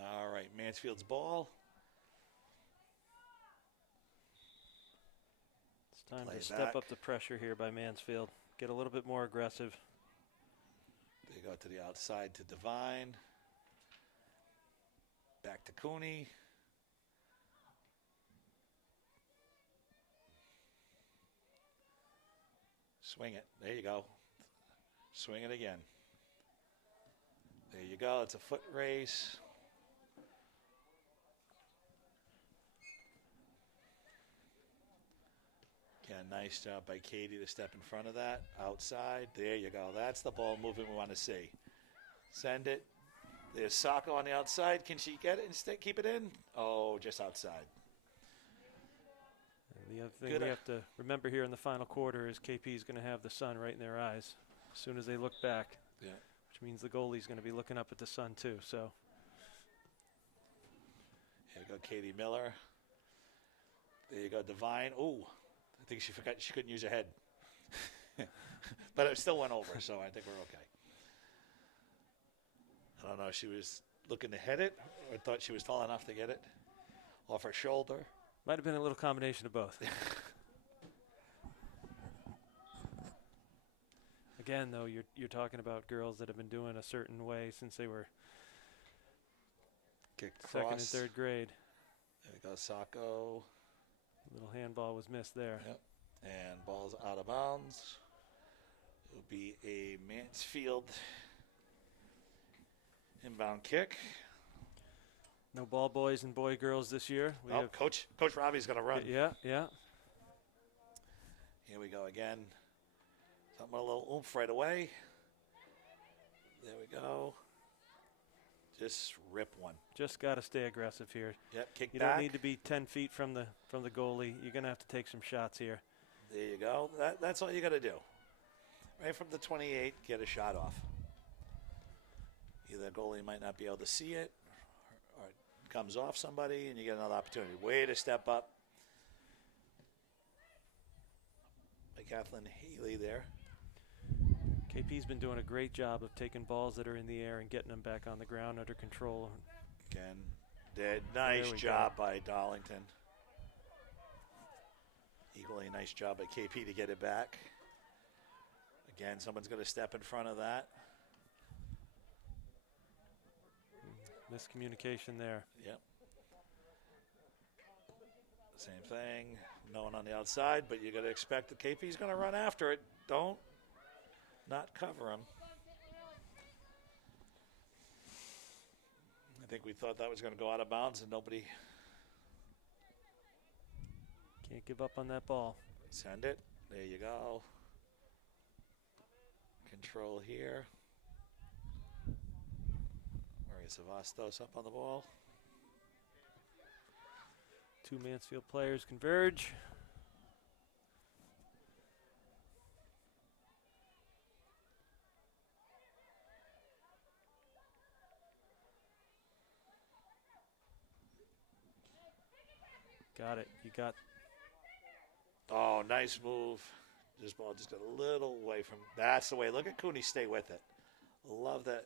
All right, Mansfield's ball. It's time Play to step back. up the pressure here by Mansfield. Get a little bit more aggressive. They go to the outside to Devine. Back to Cooney. Swing it. There you go. Swing it again. There you go. It's a foot race. Again, nice job by Katie to step in front of that. Outside. There you go. That's the ball movement we want to see. Send it. There's Sacco on the outside. Can she get it and keep it in? Oh, just outside. And the other thing we have to remember here in the final quarter is KP is going to have the sun right in their eyes as soon as they look back. Yeah. Which means the goalie's going to be looking up at the sun too. So There you go, Katie Miller. There you go, Divine. Ooh, I think she forgot she couldn't use her head. But it still went over, so I think we're okay. I don't know if she was looking to hit it or thought she was tall enough to get it off her shoulder. Might have been a little combination of both. Again, though, you're talking about girls that have been doing a certain way since they were Kicked across. second and third grade. There we go, Sacco. Little handball was missed there. Yep. And ball's out of bounds. It'll be a Mansfield inbound kick. No ball boys and boy girls this year. We have Coach Robbie's going to run. Yeah. Here we go again. Something a little oomph right away. There we go. Just rip one. Just got to stay aggressive here. Yep, kick You back. don't need to be 10 feet from the goalie. You're going to have to take some shots here. There you go. That's all you got to do. Right from the 28, get a shot off. Either the goalie might not be able to see it, or it comes off somebody, and you get another opportunity. Way to step up. By Kathleen Haley there. KP's been doing a great job of taking balls that are in the air and getting them back on the ground under control. Again, did nice job by Darlington. Equally nice job by KP to get it back. Again, someone's going to step in front of that. Miscommunication there. Yep. Same thing. No one on the outside, but you got to expect that KP's going to run after it. Don't not cover him. I think we thought that was going to go out of bounds, and nobody Can't give up on that ball. send it. There you go. Control here. Maria Savastos up on the ball. Two Mansfield players converge. Got it. You got. Oh, nice move. This ball just got a little away from. That's the way. Look at Cooney stay with it. Love that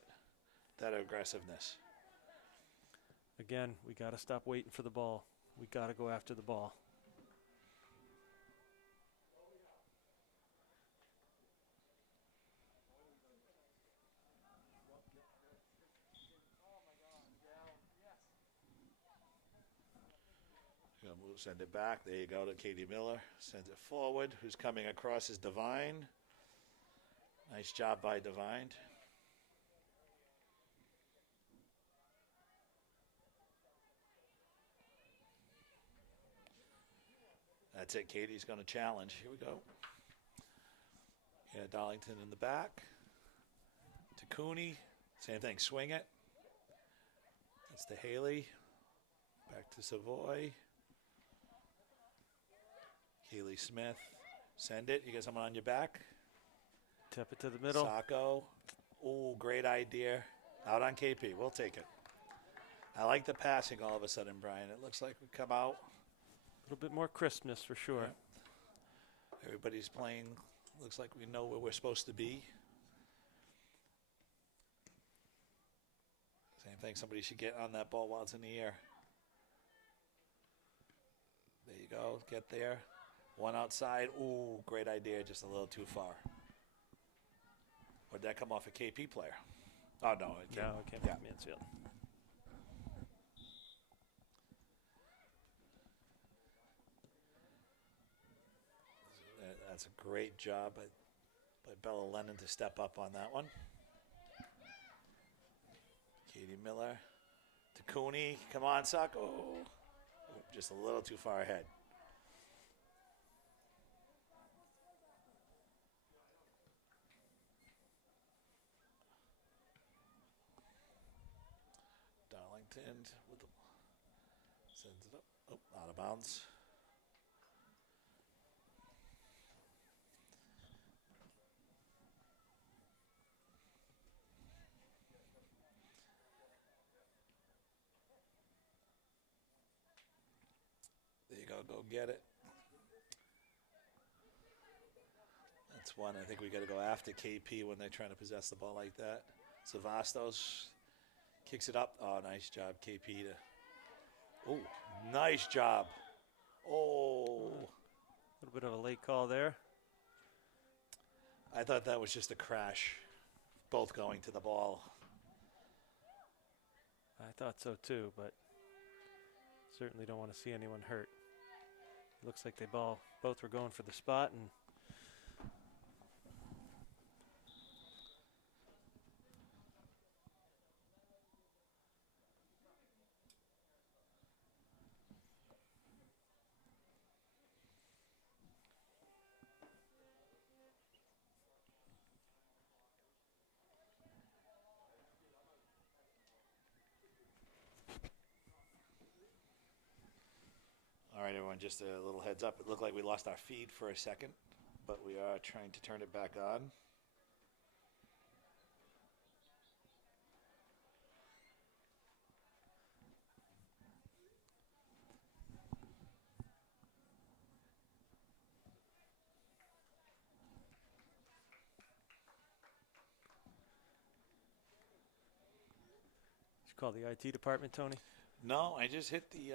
aggressiveness. Again, we got to stop waiting for the ball. We got to go after the ball. Send it back. There you go to Katie Miller. Sends it forward. Who's coming across is Divine. Nice job by Divine. That's it. Katie's going to challenge. Here we go. Yeah, Darlington in the back. To Cooney. Same thing. Swing it. That's to Haley. Back to Savoy. Keely Smith. Send it. You got someone on your back. Tap it to the middle. Sacco. Oh, great idea. Out on KP. We'll take it. I like the passing all of a sudden, Brian. It looks like we come out. A little bit more crispness for sure. Yeah. Everybody's playing. Looks like we know where we're supposed to be. Same thing. Somebody should get on that ball while it's in the air. There you go. Get there. One outside. Ooh, great idea. Just a little too far. Or did that come off a KP player? Oh, no. It came, No, it came from Mansfield. That's a great job by Bella Lennon to step up on that one. Katie Miller to Cooney. Come on, Sacco. Oh, just a little too far ahead. Darlington with the, sends it up. Oh, out of bounds. go get it. That's one. I think we got to go after KP when they're trying to possess the ball like that. Savastos kicks it up. Oh, nice job, KP. Oh, nice job. Oh. A little bit of a late call there. I thought that was just a crash, both going to the ball. I thought so too, but certainly don't want to see anyone hurt. Looks like they both were going for the spot, and All right, everyone, just a little heads up. It looked like we lost our feed for a second, but we are trying to turn it back on. did you call the IT department, Tony? No, I just hit the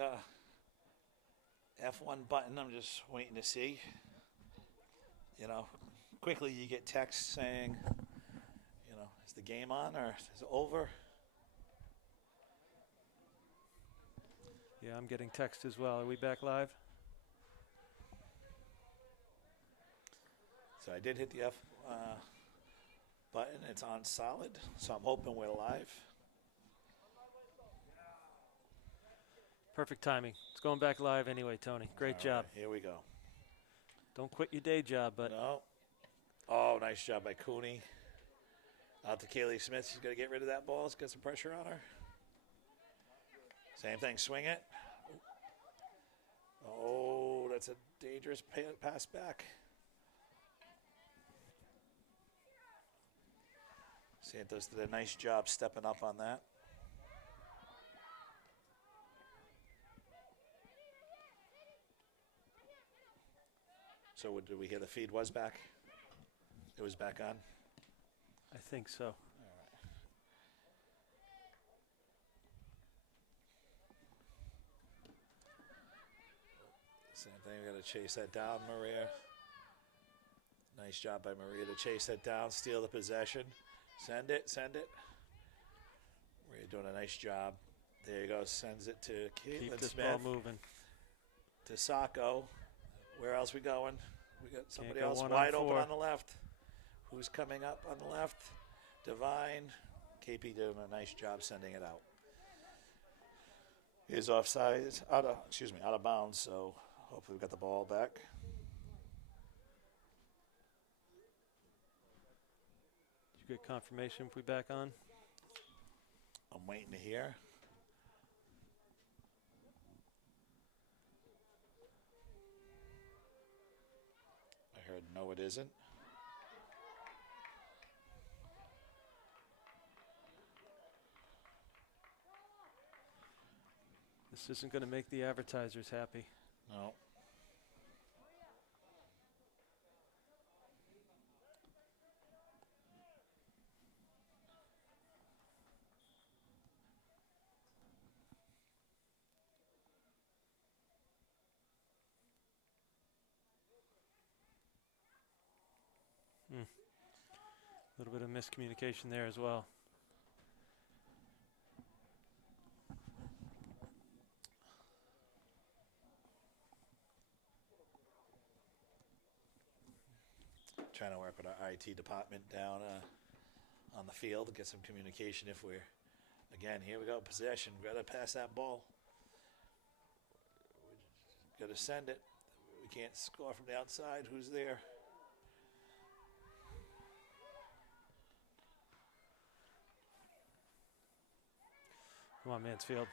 F1 button. I'm just waiting to see. You know, quickly you get text saying, you know, is the game on or is it over? Yeah, I'm getting text as well. Are we back live? So I did hit the F button. It's on solid, so I'm hoping we're live. Perfect timing. It's going back live anyway, Tony. Great All job. right, here we go. Don't quit your day job, but No. Oh, nice job by Cooney. Out to Kaylee Smith. She's got to get rid of that ball. Let's get some pressure on her. Same thing. Swing it. Oh, that's a dangerous pass back. Santos did a nice job stepping up on that. So did we hear the feed was back? It was back on? I think so. Same thing, we got to chase that down, Maria. Nice job by Maria to chase that down, steal the possession. Send it, send it. Maria doing a nice job. There you go, sends it to Keep Caitlin this Smith. ball moving. To Sacco. Where else we going? We got somebody go else 1 on wide open 4. on the left. Who's coming up on the left? Divine. KP doing a nice job sending it out. He's offside, out of bounds, so hopefully we got the ball back. Did you get confirmation if we back on? I'm waiting to hear. I heard no, it isn't. This isn't going to make the advertisers happy. No. A little bit of miscommunication there as well. Trying to work with our IT department down on the field, get some communication if we're, again, here we go, possession. We got to pass that ball. We got to send it. We can't score from the outside. Who's there? Come on, Mansfield.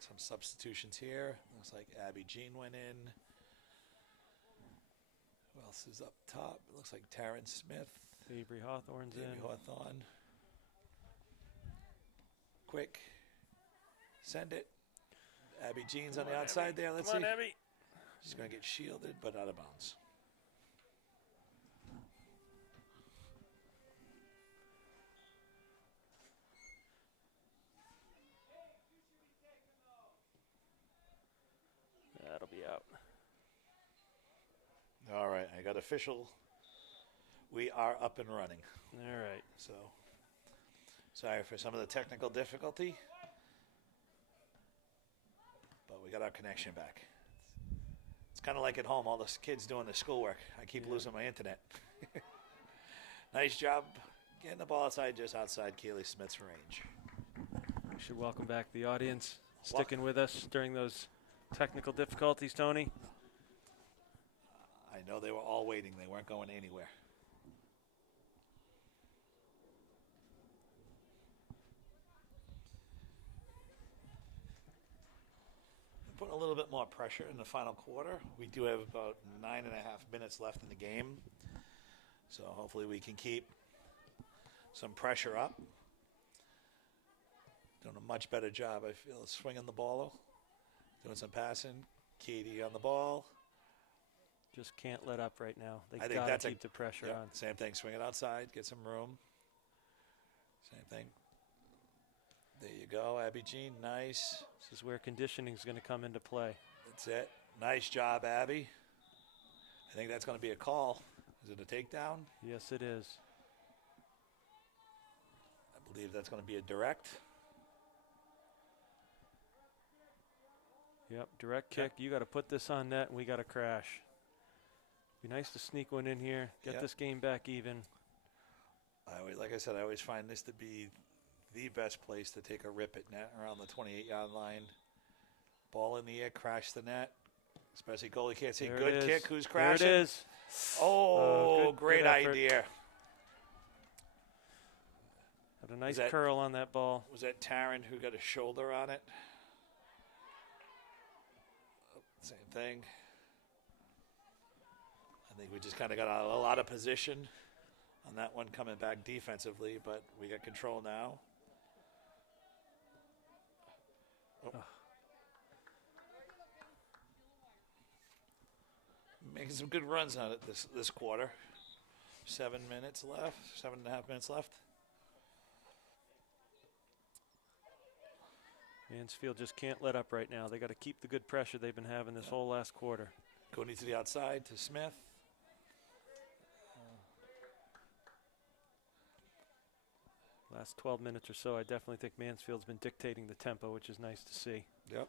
right, some substitutions here. Looks like Abby Jean went in. Who else is up top? It looks like Taryn Smith. Avery Hawthorne's Davey in. Hawthorne. Quick. Send it. Abby Jean's on the outside there. Let's see. Come on, Abby. She's going to get shielded, but out of bounds. That'll be out. All right, I got official. We are up and running. All right. So, sorry for some of the technical difficulty, but we got our connection back. It's kind of like at home, all the kids doing the schoolwork. I keep losing my internet. Nice job getting the ball outside, just outside Keely Smith's range. We should welcome back the audience sticking with us during those technical difficulties, Tony. I know they were all waiting. They weren't going anywhere. Putting a little bit more pressure in the final quarter. We do have about 9.5 minutes left in the game. So hopefully we can keep some pressure up. Doing a much better job, I feel, swinging the ball. Doing some passing. Katie on the ball. Just can't let up right now. I They think gotta that's keep the pressure on. Same thing. Swing it outside. Get some room. Same thing. There you go, Abby Jean. Nice. This is where conditioning is going to come into play. That's it. Nice job, Abby. I think that's going to be a call. Is it a takedown? Yes, it is. I believe that's going to be a direct. Yep, direct kick. You got to put this on net, and we got to crash. Be nice to sneak one in here, get this game back even. Like I said, I always find this to be the best place to take a rip at net around the 28-yard line. Ball in the air, crash the net. Especially goalie can't see. Good kick. Who's crashing? There it is. Oh, great good effort. idea. Had a nice curl on that ball. Was that Taryn who got a shoulder on it? Same thing. I think we just kind of got a lot of position on that one coming back defensively, but we got control now. Oh. Making some good runs on it this quarter. 7 minutes left, 7.5 minutes left. Mansfield just can't let up right now. They got to keep the good pressure they've been having this whole last quarter. Cody to the outside to Smith. Last 12 minutes or so, I definitely think Mansfield's been dictating the tempo, which is nice to see. Yep.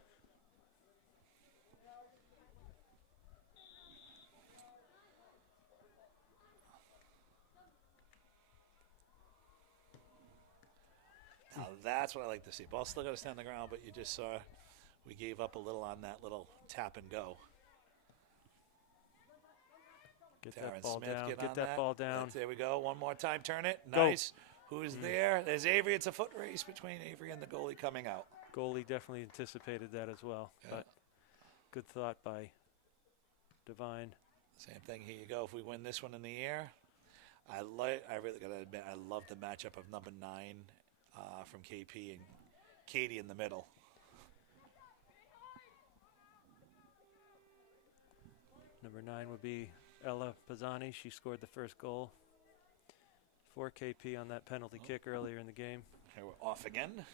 Now that's what I like to see. Ball still got to stay on the ground, but you just saw we gave up a little on that little tap and go. Get Taryn that ball Smith, down. get Get on that ball down. There we go. One more time. Turn it. Go. Nice. Who's there? There's Avery. It's a foot race between Avery and the goalie coming out. Goalie definitely anticipated that as well. Yeah. But good thought by Devine. Same thing. Here you go. If we win this one in the air, I really got to admit, I love the matchup of number 9 from KP and Katie in the middle. Number 9 would be Ella Pisani. She scored the first goal for KP on that penalty kick earlier in the game. Here we're off again.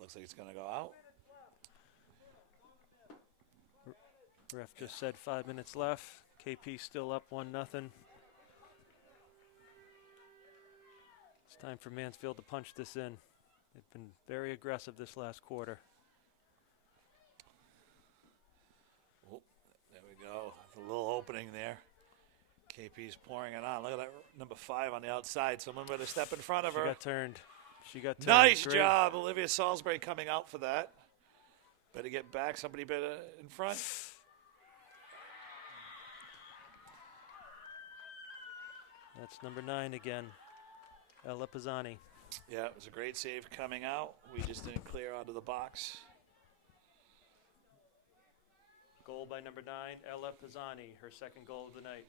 Looks like it's going to go out. Ref just said 5 minutes left. KP still up 1-0. It's time for Mansfield to punch this in. They've been very aggressive this last quarter. Oh, there we go. A little opening there. KP's pouring it on. Look at that number 5 on the outside. Someone better step in front of She her. got turned. She got turned. Nice Great. job, Olivia Salisbury coming out for that. Better get back. Somebody better in front. That's number 9 again. Ella Pisani. Yeah, it was a great save coming out. We just didn't clear out of the box. Goal by number 9, Ella Pisani, her second goal of the night.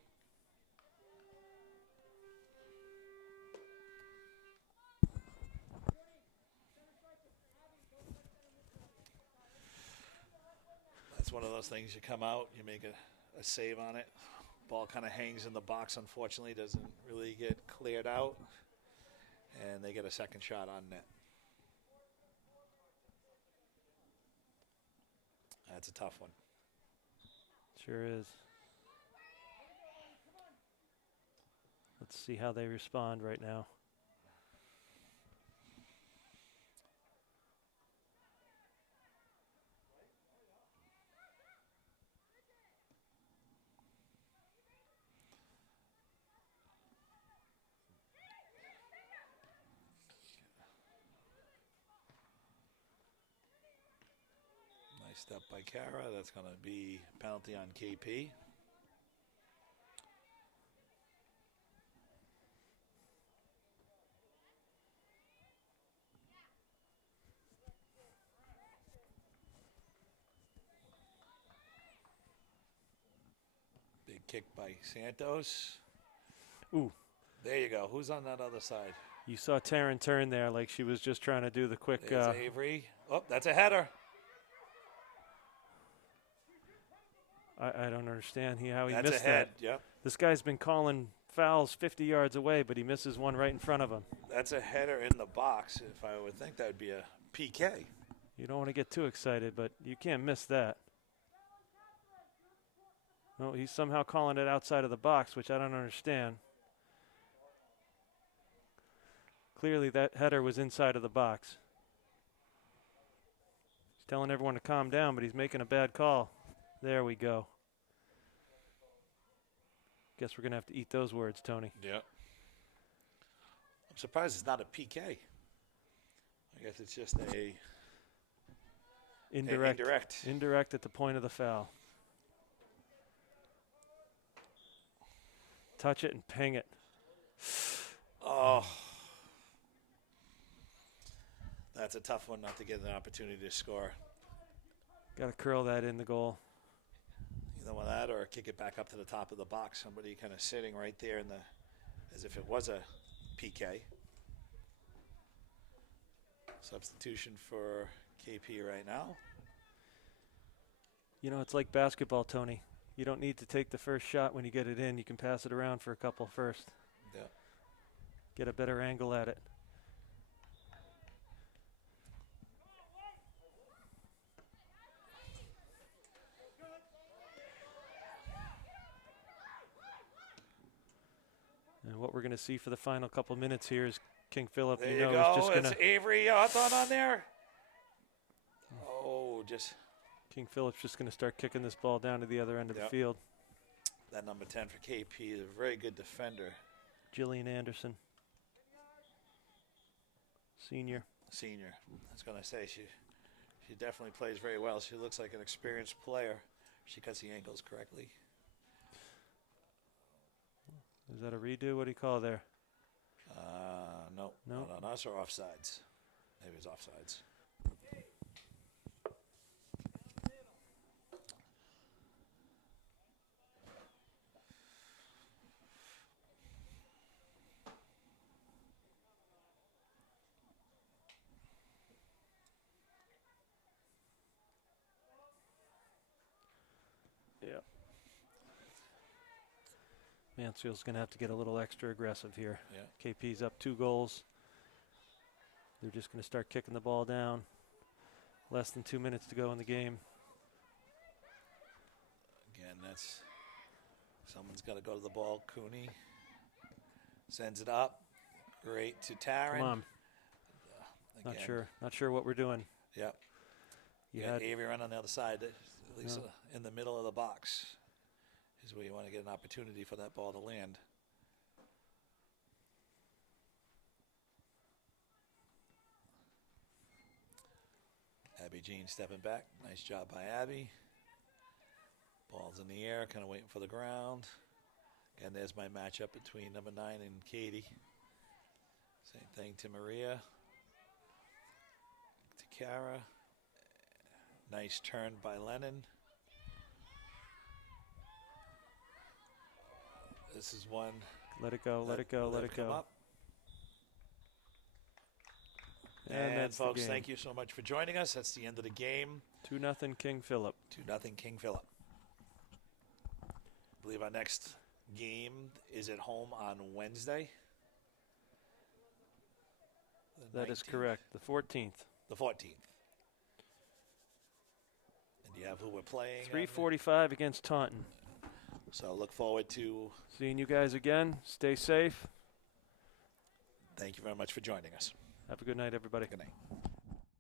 That's one of those things. You come out, you make a save on it. Ball kind of hangs in the box, unfortunately. Doesn't really get cleared out. And they get a second shot on net. That's a tough one. Sure is. Let's see how they respond right now. Nice step by Kara. That's going to be penalty on KP. Big kick by Santos. Ooh. There you go. Who's on that other side? You saw Taryn turn there like she was just trying to do the quick. There's Avery. Oh, that's a header. I don't understand how he That's missed a head. that. Yep. This guy's been calling fouls 50 yards away, but he misses one right in front of him. That's a header in the box. If I would think that would be a PK. You don't want to get too excited, but you can't miss that. No, he's somehow calling it outside of the box, which I don't understand. Clearly that header was inside of the box. He's telling everyone to calm down, but he's making a bad call. There we go. Guess we're going to have to eat those words, Tony. Yeah. I'm surprised it's not a PK. I guess it's just a Indirect. indirect. Indirect at the point of the foul. Touch it and ping it. Oh. That's a tough one not to get an opportunity to score. Got to curl that in the goal. Either one of that or kick it back up to the top of the box. Somebody kind of sitting right there in the, as if it was a PK. Substitution for KP right now. You know, it's like basketball, Tony. You don't need to take the first shot when you get it in. You can pass it around for a couple first. Yeah. Get a better angle at it. And what we're going to see for the final couple minutes here is King Philip. There you you know, go. is just going It's to Avery Hawthorne on there. Oh, just King Philip's just going to start kicking this ball down to the other end of the Yep. field. that number 10 for KP is a very good defender. Jillian Anderson, senior. Senior. I was going to say, she definitely plays very well. She looks like an experienced player. She cuts the ankles correctly. Is that a redo? What do you call there? No. No? Not on us or offsides. Maybe it's offsides. Yeah. Mansfield's going to have to get a little extra aggressive here. Yeah. KP's up 2 goals. They're just going to start kicking the ball down. Less than 2 minutes to go in the game. Again, that's Someone's got to go to the ball. Cooney sends it up. Great to Taryn. Come on. Again. Not sure what we're doing. Yep. You got had Avery run on the other side, at least in the middle of the box is where you want to get an opportunity for that ball to land. Abby Jean stepping back. Nice job by Abby. Ball's in the air, kind of waiting for the ground. Again, there's my matchup between number 9 and Katie. Same thing to Maria. To Kara. Nice turn by Lennon. This is one. let it go, let it go, let it come go. Up. And that's the folks, game. thank you so much for joining us. That's the end of the game. 2-0 King Philip. 2-0 King Philip. I believe our next game is at home on Wednesday. That is correct. The 14th. The 14th. And you have who we're playing. 3:45 against Taunton. So look forward to Seeing you guys again. Stay safe. Thank you very much for joining us. Have a good night, everybody. Good night.